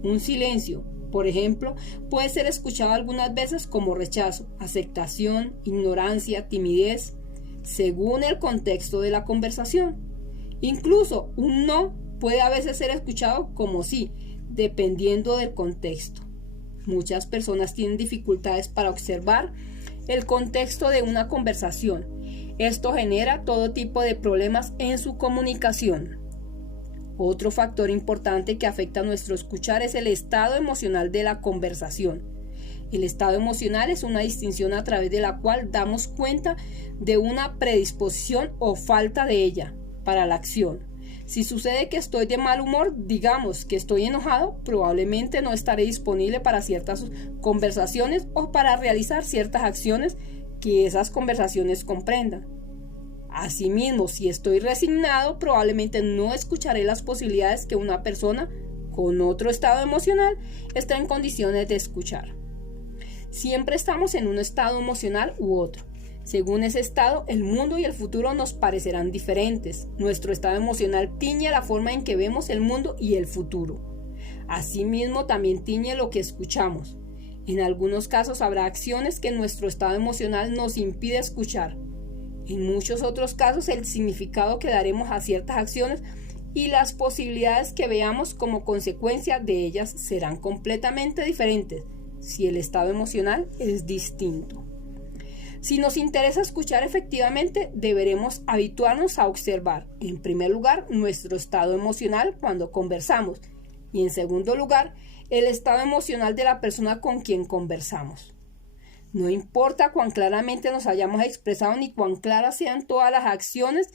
Un silencio, por ejemplo, puede ser escuchado algunas veces como rechazo, aceptación, ignorancia, timidez, según el contexto de la conversación. Incluso un no puede a veces ser escuchado como sí, dependiendo del contexto. Muchas personas tienen dificultades para observar el contexto de una conversación. Esto genera todo tipo de problemas en su comunicación. Otro factor importante que afecta a nuestro escuchar es el estado emocional de la conversación. El estado emocional es una distinción a través de la cual damos cuenta de una predisposición o falta de ella para la acción. Si sucede que estoy de mal humor, digamos que estoy enojado, probablemente no estaré disponible para ciertas conversaciones o para realizar ciertas acciones que esas conversaciones comprendan. Asimismo, si estoy resignado, probablemente no escucharé las posibilidades que una persona con otro estado emocional está en condiciones de escuchar. Siempre estamos en un estado emocional u otro. Según ese estado, el mundo y el futuro nos parecerán diferentes. Nuestro estado emocional tiñe la forma en que vemos el mundo y el futuro. Asimismo, también tiñe lo que escuchamos. En algunos casos habrá acciones que nuestro estado emocional nos impide escuchar. En muchos otros casos, el significado que daremos a ciertas acciones y las posibilidades que veamos como consecuencia de ellas serán completamente diferentes si el estado emocional es distinto. Si nos interesa escuchar efectivamente, deberemos habituarnos a observar, en primer lugar, nuestro estado emocional cuando conversamos y, en segundo lugar, el estado emocional de la persona con quien conversamos. No importa cuán claramente nos hayamos expresado ni cuán claras sean todas las acciones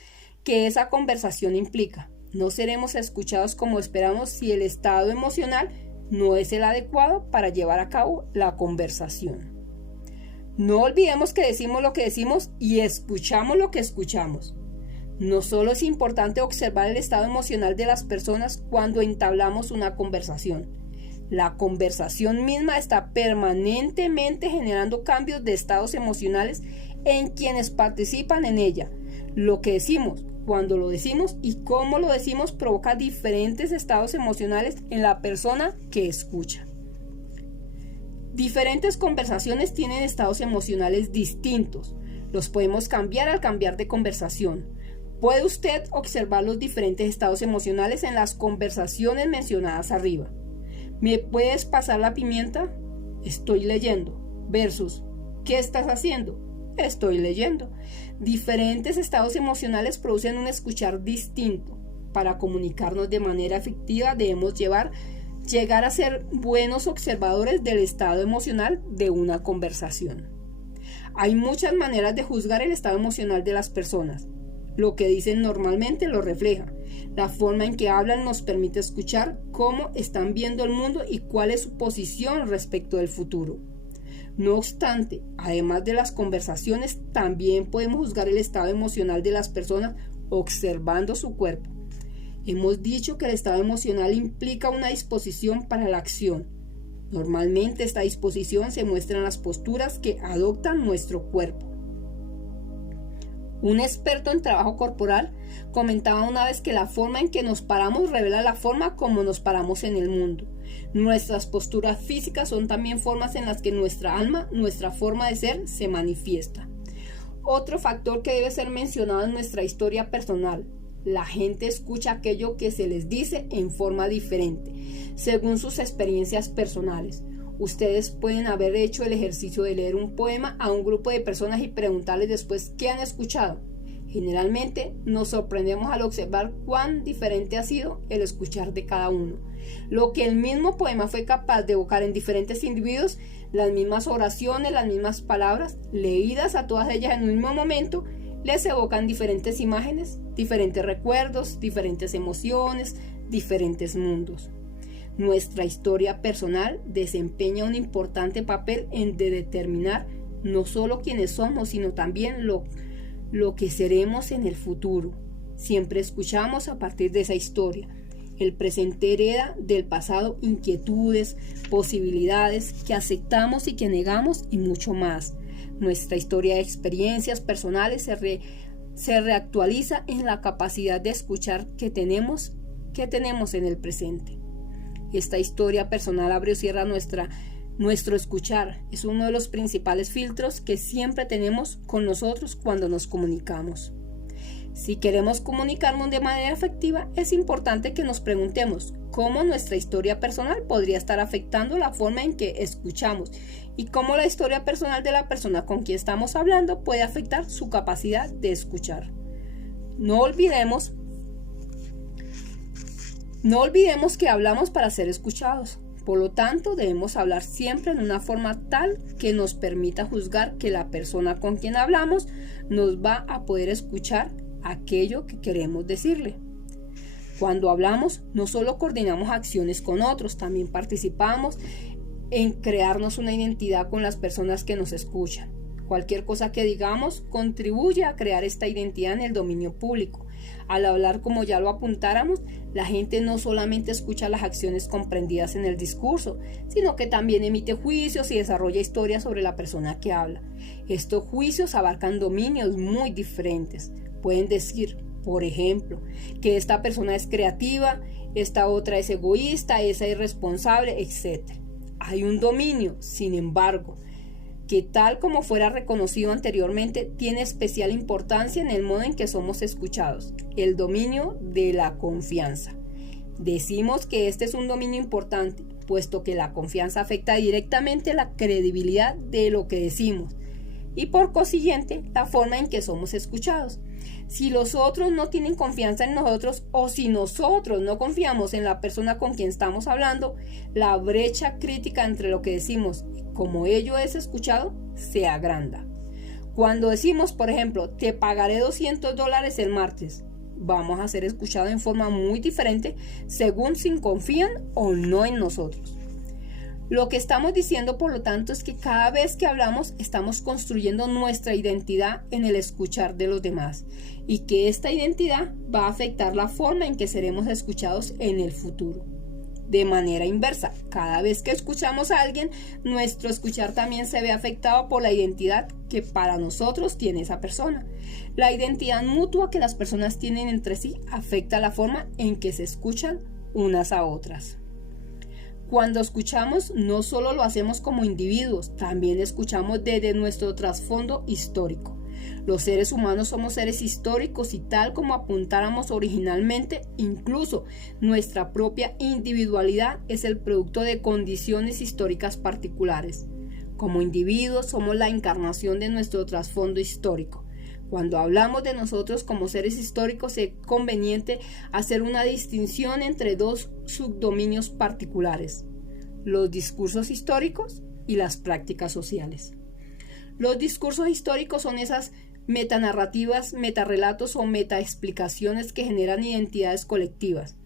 que esa conversación implica. No seremos escuchados como esperamos si el estado emocional no es el adecuado para llevar a cabo la conversación. No olvidemos que decimos lo que decimos y escuchamos lo que escuchamos. No solo es importante observar el estado emocional de las personas cuando entablamos una conversación. La conversación misma está permanentemente generando cambios de estados emocionales en quienes participan en ella. Lo que decimos, cuando lo decimos y cómo lo decimos provoca diferentes estados emocionales en la persona que escucha. Diferentes conversaciones tienen estados emocionales distintos. Los podemos cambiar al cambiar de conversación. Puede usted observar los diferentes estados emocionales en las conversaciones mencionadas arriba. ¿Me puedes pasar la pimienta? Estoy leyendo. Versus, ¿qué estás haciendo? Estoy leyendo. Diferentes estados emocionales producen un escuchar distinto. Para comunicarnos de manera efectiva debemos llegar a ser buenos observadores del estado emocional de una conversación. Hay muchas maneras de juzgar el estado emocional de las personas. Lo que dicen normalmente lo refleja. La forma en que hablan nos permite escuchar cómo están viendo el mundo y cuál es su posición respecto del futuro. No obstante, además de las conversaciones, también podemos juzgar el estado emocional de las personas observando su cuerpo. Hemos dicho que el estado emocional implica una disposición para la acción. Normalmente esta disposición se muestra en las posturas que adopta nuestro cuerpo. Un experto en trabajo corporal comentaba una vez que la forma en que nos paramos revela la forma como nos paramos en el mundo. Nuestras posturas físicas son también formas en las que nuestra alma, nuestra forma de ser, se manifiesta. Otro factor que debe ser mencionado en nuestra historia personal. La gente escucha aquello que se les dice en forma diferente, según sus experiencias personales. Ustedes pueden haber hecho el ejercicio de leer un poema a un grupo de personas y preguntarles después qué han escuchado. Generalmente nos sorprendemos al observar cuán diferente ha sido el escuchar de cada uno. Lo que el mismo poema fue capaz de evocar en diferentes individuos, las mismas oraciones, las mismas palabras, leídas a todas ellas en un mismo momento, les evocan diferentes imágenes, diferentes recuerdos, diferentes emociones, diferentes mundos. Nuestra historia personal desempeña un importante papel en determinar no solo quiénes somos, sino también lo que seremos en el futuro. Siempre escuchamos a partir de esa historia. El presente hereda del pasado inquietudes, posibilidades que aceptamos y que negamos y mucho más. Nuestra historia de experiencias personales se reactualiza en la capacidad de escuchar que tenemos en el presente. Esta historia personal abre o cierra nuestro escuchar. Es uno de los principales filtros que siempre tenemos con nosotros cuando nos comunicamos. Si queremos comunicarnos de manera efectiva, es importante que nos preguntemos cómo nuestra historia personal podría estar afectando la forma en que escuchamos y cómo la historia personal de la persona con quien estamos hablando puede afectar su capacidad de escuchar. No olvidemos que hablamos para ser escuchados. Por lo tanto, debemos hablar siempre en una forma tal que nos permita juzgar que la persona con quien hablamos nos va a poder escuchar aquello que queremos decirle. Cuando hablamos, no solo coordinamos acciones con otros, también participamos en crearnos una identidad con las personas que nos escuchan. Cualquier cosa que digamos contribuye a crear esta identidad en el dominio público. Al hablar, como ya lo apuntáramos, la gente no solamente escucha las acciones comprendidas en el discurso, sino que también emite juicios y desarrolla historias sobre la persona que habla. Estos juicios abarcan dominios muy diferentes. Pueden decir, por ejemplo, que esta persona es creativa, esta otra es egoísta, esa es irresponsable, etc. Hay un dominio, sin embargo, que tal como fuera reconocido anteriormente, tiene especial importancia en el modo en que somos escuchados, el dominio de la confianza. Decimos que este es un dominio importante, puesto que la confianza afecta directamente la credibilidad de lo que decimos y por consiguiente la forma en que somos escuchados. Si los otros no tienen confianza en nosotros o si nosotros no confiamos en la persona con quien estamos hablando, la brecha crítica entre lo que decimos y cómo ello es escuchado se agranda. Cuando decimos, por ejemplo, te pagaré $200 el martes, vamos a ser escuchados en forma muy diferente según si confían o no en nosotros. Lo que estamos diciendo, por lo tanto, es que cada vez que hablamos estamos construyendo nuestra identidad en el escuchar de los demás y que esta identidad va a afectar la forma en que seremos escuchados en el futuro. De manera inversa, cada vez que escuchamos a alguien, nuestro escuchar también se ve afectado por la identidad que para nosotros tiene esa persona. La identidad mutua que las personas tienen entre sí afecta la forma en que se escuchan unas a otras. Cuando escuchamos, no solo lo hacemos como individuos, también escuchamos desde nuestro trasfondo histórico. Los seres humanos somos seres históricos y tal como apuntáramos originalmente, incluso nuestra propia individualidad es el producto de condiciones históricas particulares. Como individuos somos la encarnación de nuestro trasfondo histórico. Cuando hablamos de nosotros como seres históricos es conveniente hacer una distinción entre dos subdominios particulares: los discursos históricos y las prácticas sociales. Los discursos históricos son esas metanarrativas, metarrelatos o metaexplicaciones que generan identidades colectivas.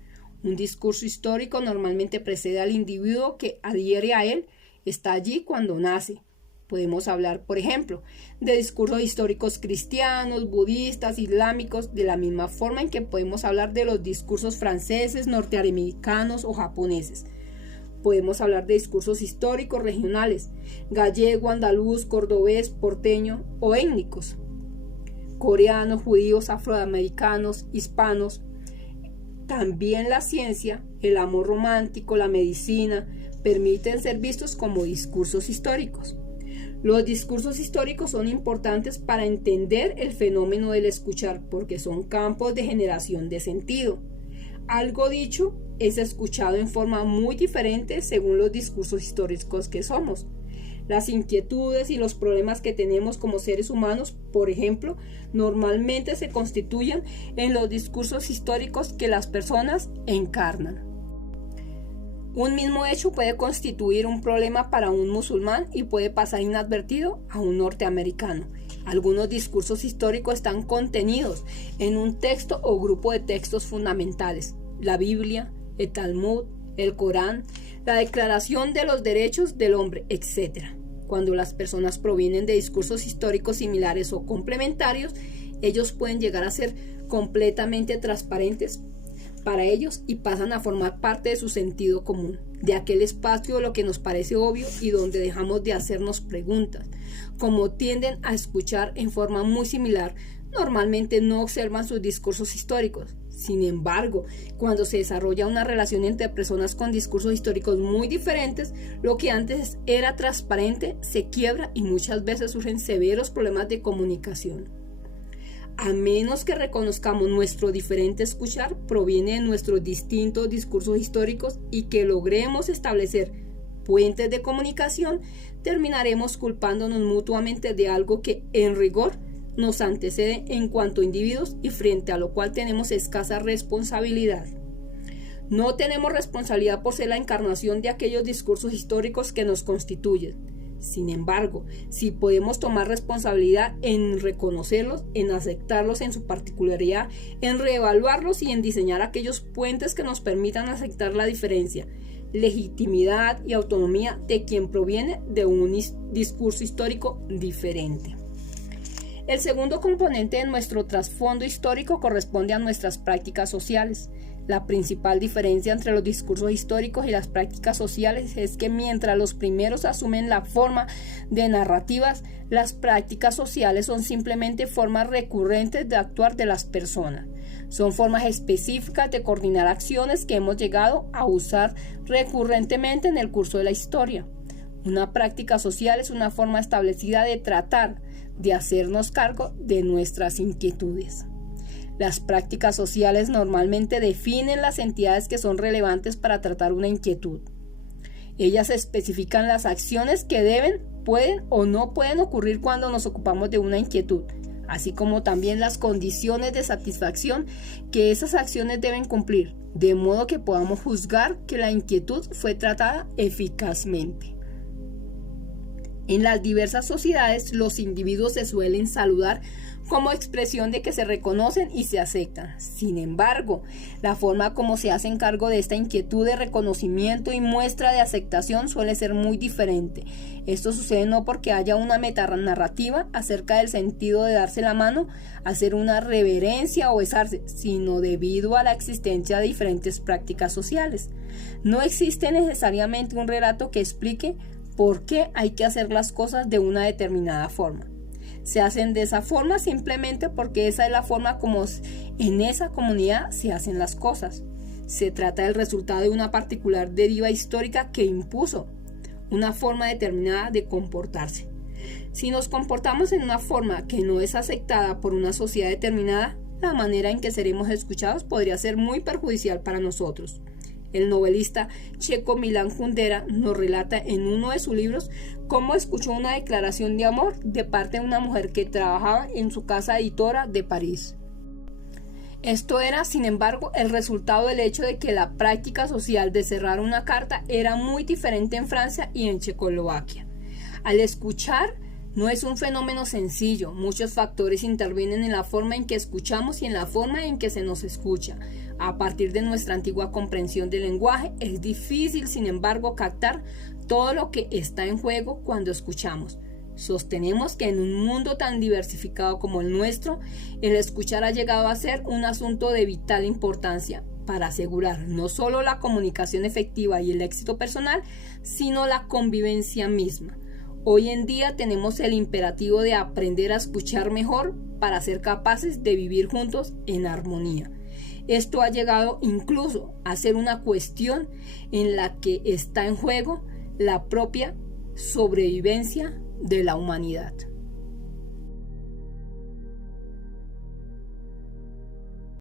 Un discurso histórico normalmente precede al individuo que adhiere a él, está allí cuando nace. Podemos hablar, por ejemplo, de discursos históricos cristianos, budistas, islámicos, de la misma forma en que podemos hablar de los discursos franceses, norteamericanos o japoneses. Podemos hablar de discursos históricos regionales, gallego, andaluz, cordobés, porteño o étnicos, coreanos, judíos, afroamericanos, hispanos. También la ciencia, el amor romántico, la medicina, permiten ser vistos como discursos históricos. Los discursos históricos son importantes para entender el fenómeno del escuchar porque son campos de generación de sentido. Algo dicho es escuchado en forma muy diferente según los discursos históricos que somos. Las inquietudes y los problemas que tenemos como seres humanos, por ejemplo, normalmente se constituyen en los discursos históricos que las personas encarnan. Un mismo hecho puede constituir un problema para un musulmán y puede pasar inadvertido a un norteamericano. Algunos discursos históricos están contenidos en un texto o grupo de textos fundamentales: la Biblia, el Talmud, el Corán, la Declaración de los Derechos del Hombre, etc. Cuando las personas provienen de discursos históricos similares o complementarios, ellos pueden llegar a ser completamente transparentes para ellos y pasan a formar parte de su sentido común, de aquel espacio de lo que nos parece obvio y donde dejamos de hacernos preguntas. Como tienden a escuchar en forma muy similar, normalmente no observan sus discursos históricos. Sin embargo, cuando se desarrolla una relación entre personas con discursos históricos muy diferentes, lo que antes era transparente se quiebra y muchas veces surgen severos problemas de comunicación. A menos que reconozcamos nuestro diferente escuchar proviene de nuestros distintos discursos históricos y que logremos establecer puentes de comunicación, terminaremos culpándonos mutuamente de algo que, en rigor, nos antecede en cuanto a individuos y frente a lo cual tenemos escasa responsabilidad. No tenemos responsabilidad por ser la encarnación de aquellos discursos históricos que nos constituyen. Sin embargo, sí podemos tomar responsabilidad en reconocerlos, en aceptarlos en su particularidad, en reevaluarlos y en diseñar aquellos puentes que nos permitan aceptar la diferencia, legitimidad y autonomía de quien proviene de un discurso histórico diferente. El segundo componente de nuestro trasfondo histórico corresponde a nuestras prácticas sociales. La principal diferencia entre los discursos históricos y las prácticas sociales es que mientras los primeros asumen la forma de narrativas, las prácticas sociales son simplemente formas recurrentes de actuar de las personas. Son formas específicas de coordinar acciones que hemos llegado a usar recurrentemente en el curso de la historia. Una práctica social es una forma establecida de tratar, de hacernos cargo de nuestras inquietudes. Las prácticas sociales normalmente definen las entidades que son relevantes para tratar una inquietud. Ellas especifican las acciones que deben, pueden o no pueden ocurrir cuando nos ocupamos de una inquietud, así como también las condiciones de satisfacción que esas acciones deben cumplir, de modo que podamos juzgar que la inquietud fue tratada eficazmente. En las diversas sociedades, los individuos se suelen saludar como expresión de que se reconocen y se aceptan. Sin embargo, la forma como se hacen cargo de esta inquietud de reconocimiento y muestra de aceptación suele ser muy diferente. Esto sucede no porque haya una metanarrativa acerca del sentido de darse la mano, hacer una reverencia o besarse, sino debido a la existencia de diferentes prácticas sociales. No existe necesariamente un relato que explique por qué hay que hacer las cosas de una determinada forma. Se hacen de esa forma simplemente porque esa es la forma como en esa comunidad se hacen las cosas. Se trata del resultado de una particular deriva histórica que impuso una forma determinada de comportarse. Si nos comportamos en una forma que no es aceptada por una sociedad determinada, la manera en que seremos escuchados podría ser muy perjudicial para nosotros. El novelista checo Milan Kundera nos relata en uno de sus libros cómo escuchó una declaración de amor de parte de una mujer que trabajaba en su casa editora de París. Esto era, sin embargo, el resultado del hecho de que la práctica social de cerrar una carta era muy diferente en Francia y en Checoslovaquia. Al escuchar, no es un fenómeno sencillo. Muchos factores intervienen en la forma en que escuchamos y en la forma en que se nos escucha. A partir de nuestra antigua comprensión del lenguaje, es difícil, sin embargo, captar todo lo que está en juego cuando escuchamos. Sostenemos que en un mundo tan diversificado como el nuestro, el escuchar ha llegado a ser un asunto de vital importancia para asegurar no solo la comunicación efectiva y el éxito personal, sino la convivencia misma. Hoy en día tenemos el imperativo de aprender a escuchar mejor para ser capaces de vivir juntos en armonía. Esto ha llegado incluso a ser una cuestión en la que está en juego la propia sobrevivencia de la humanidad.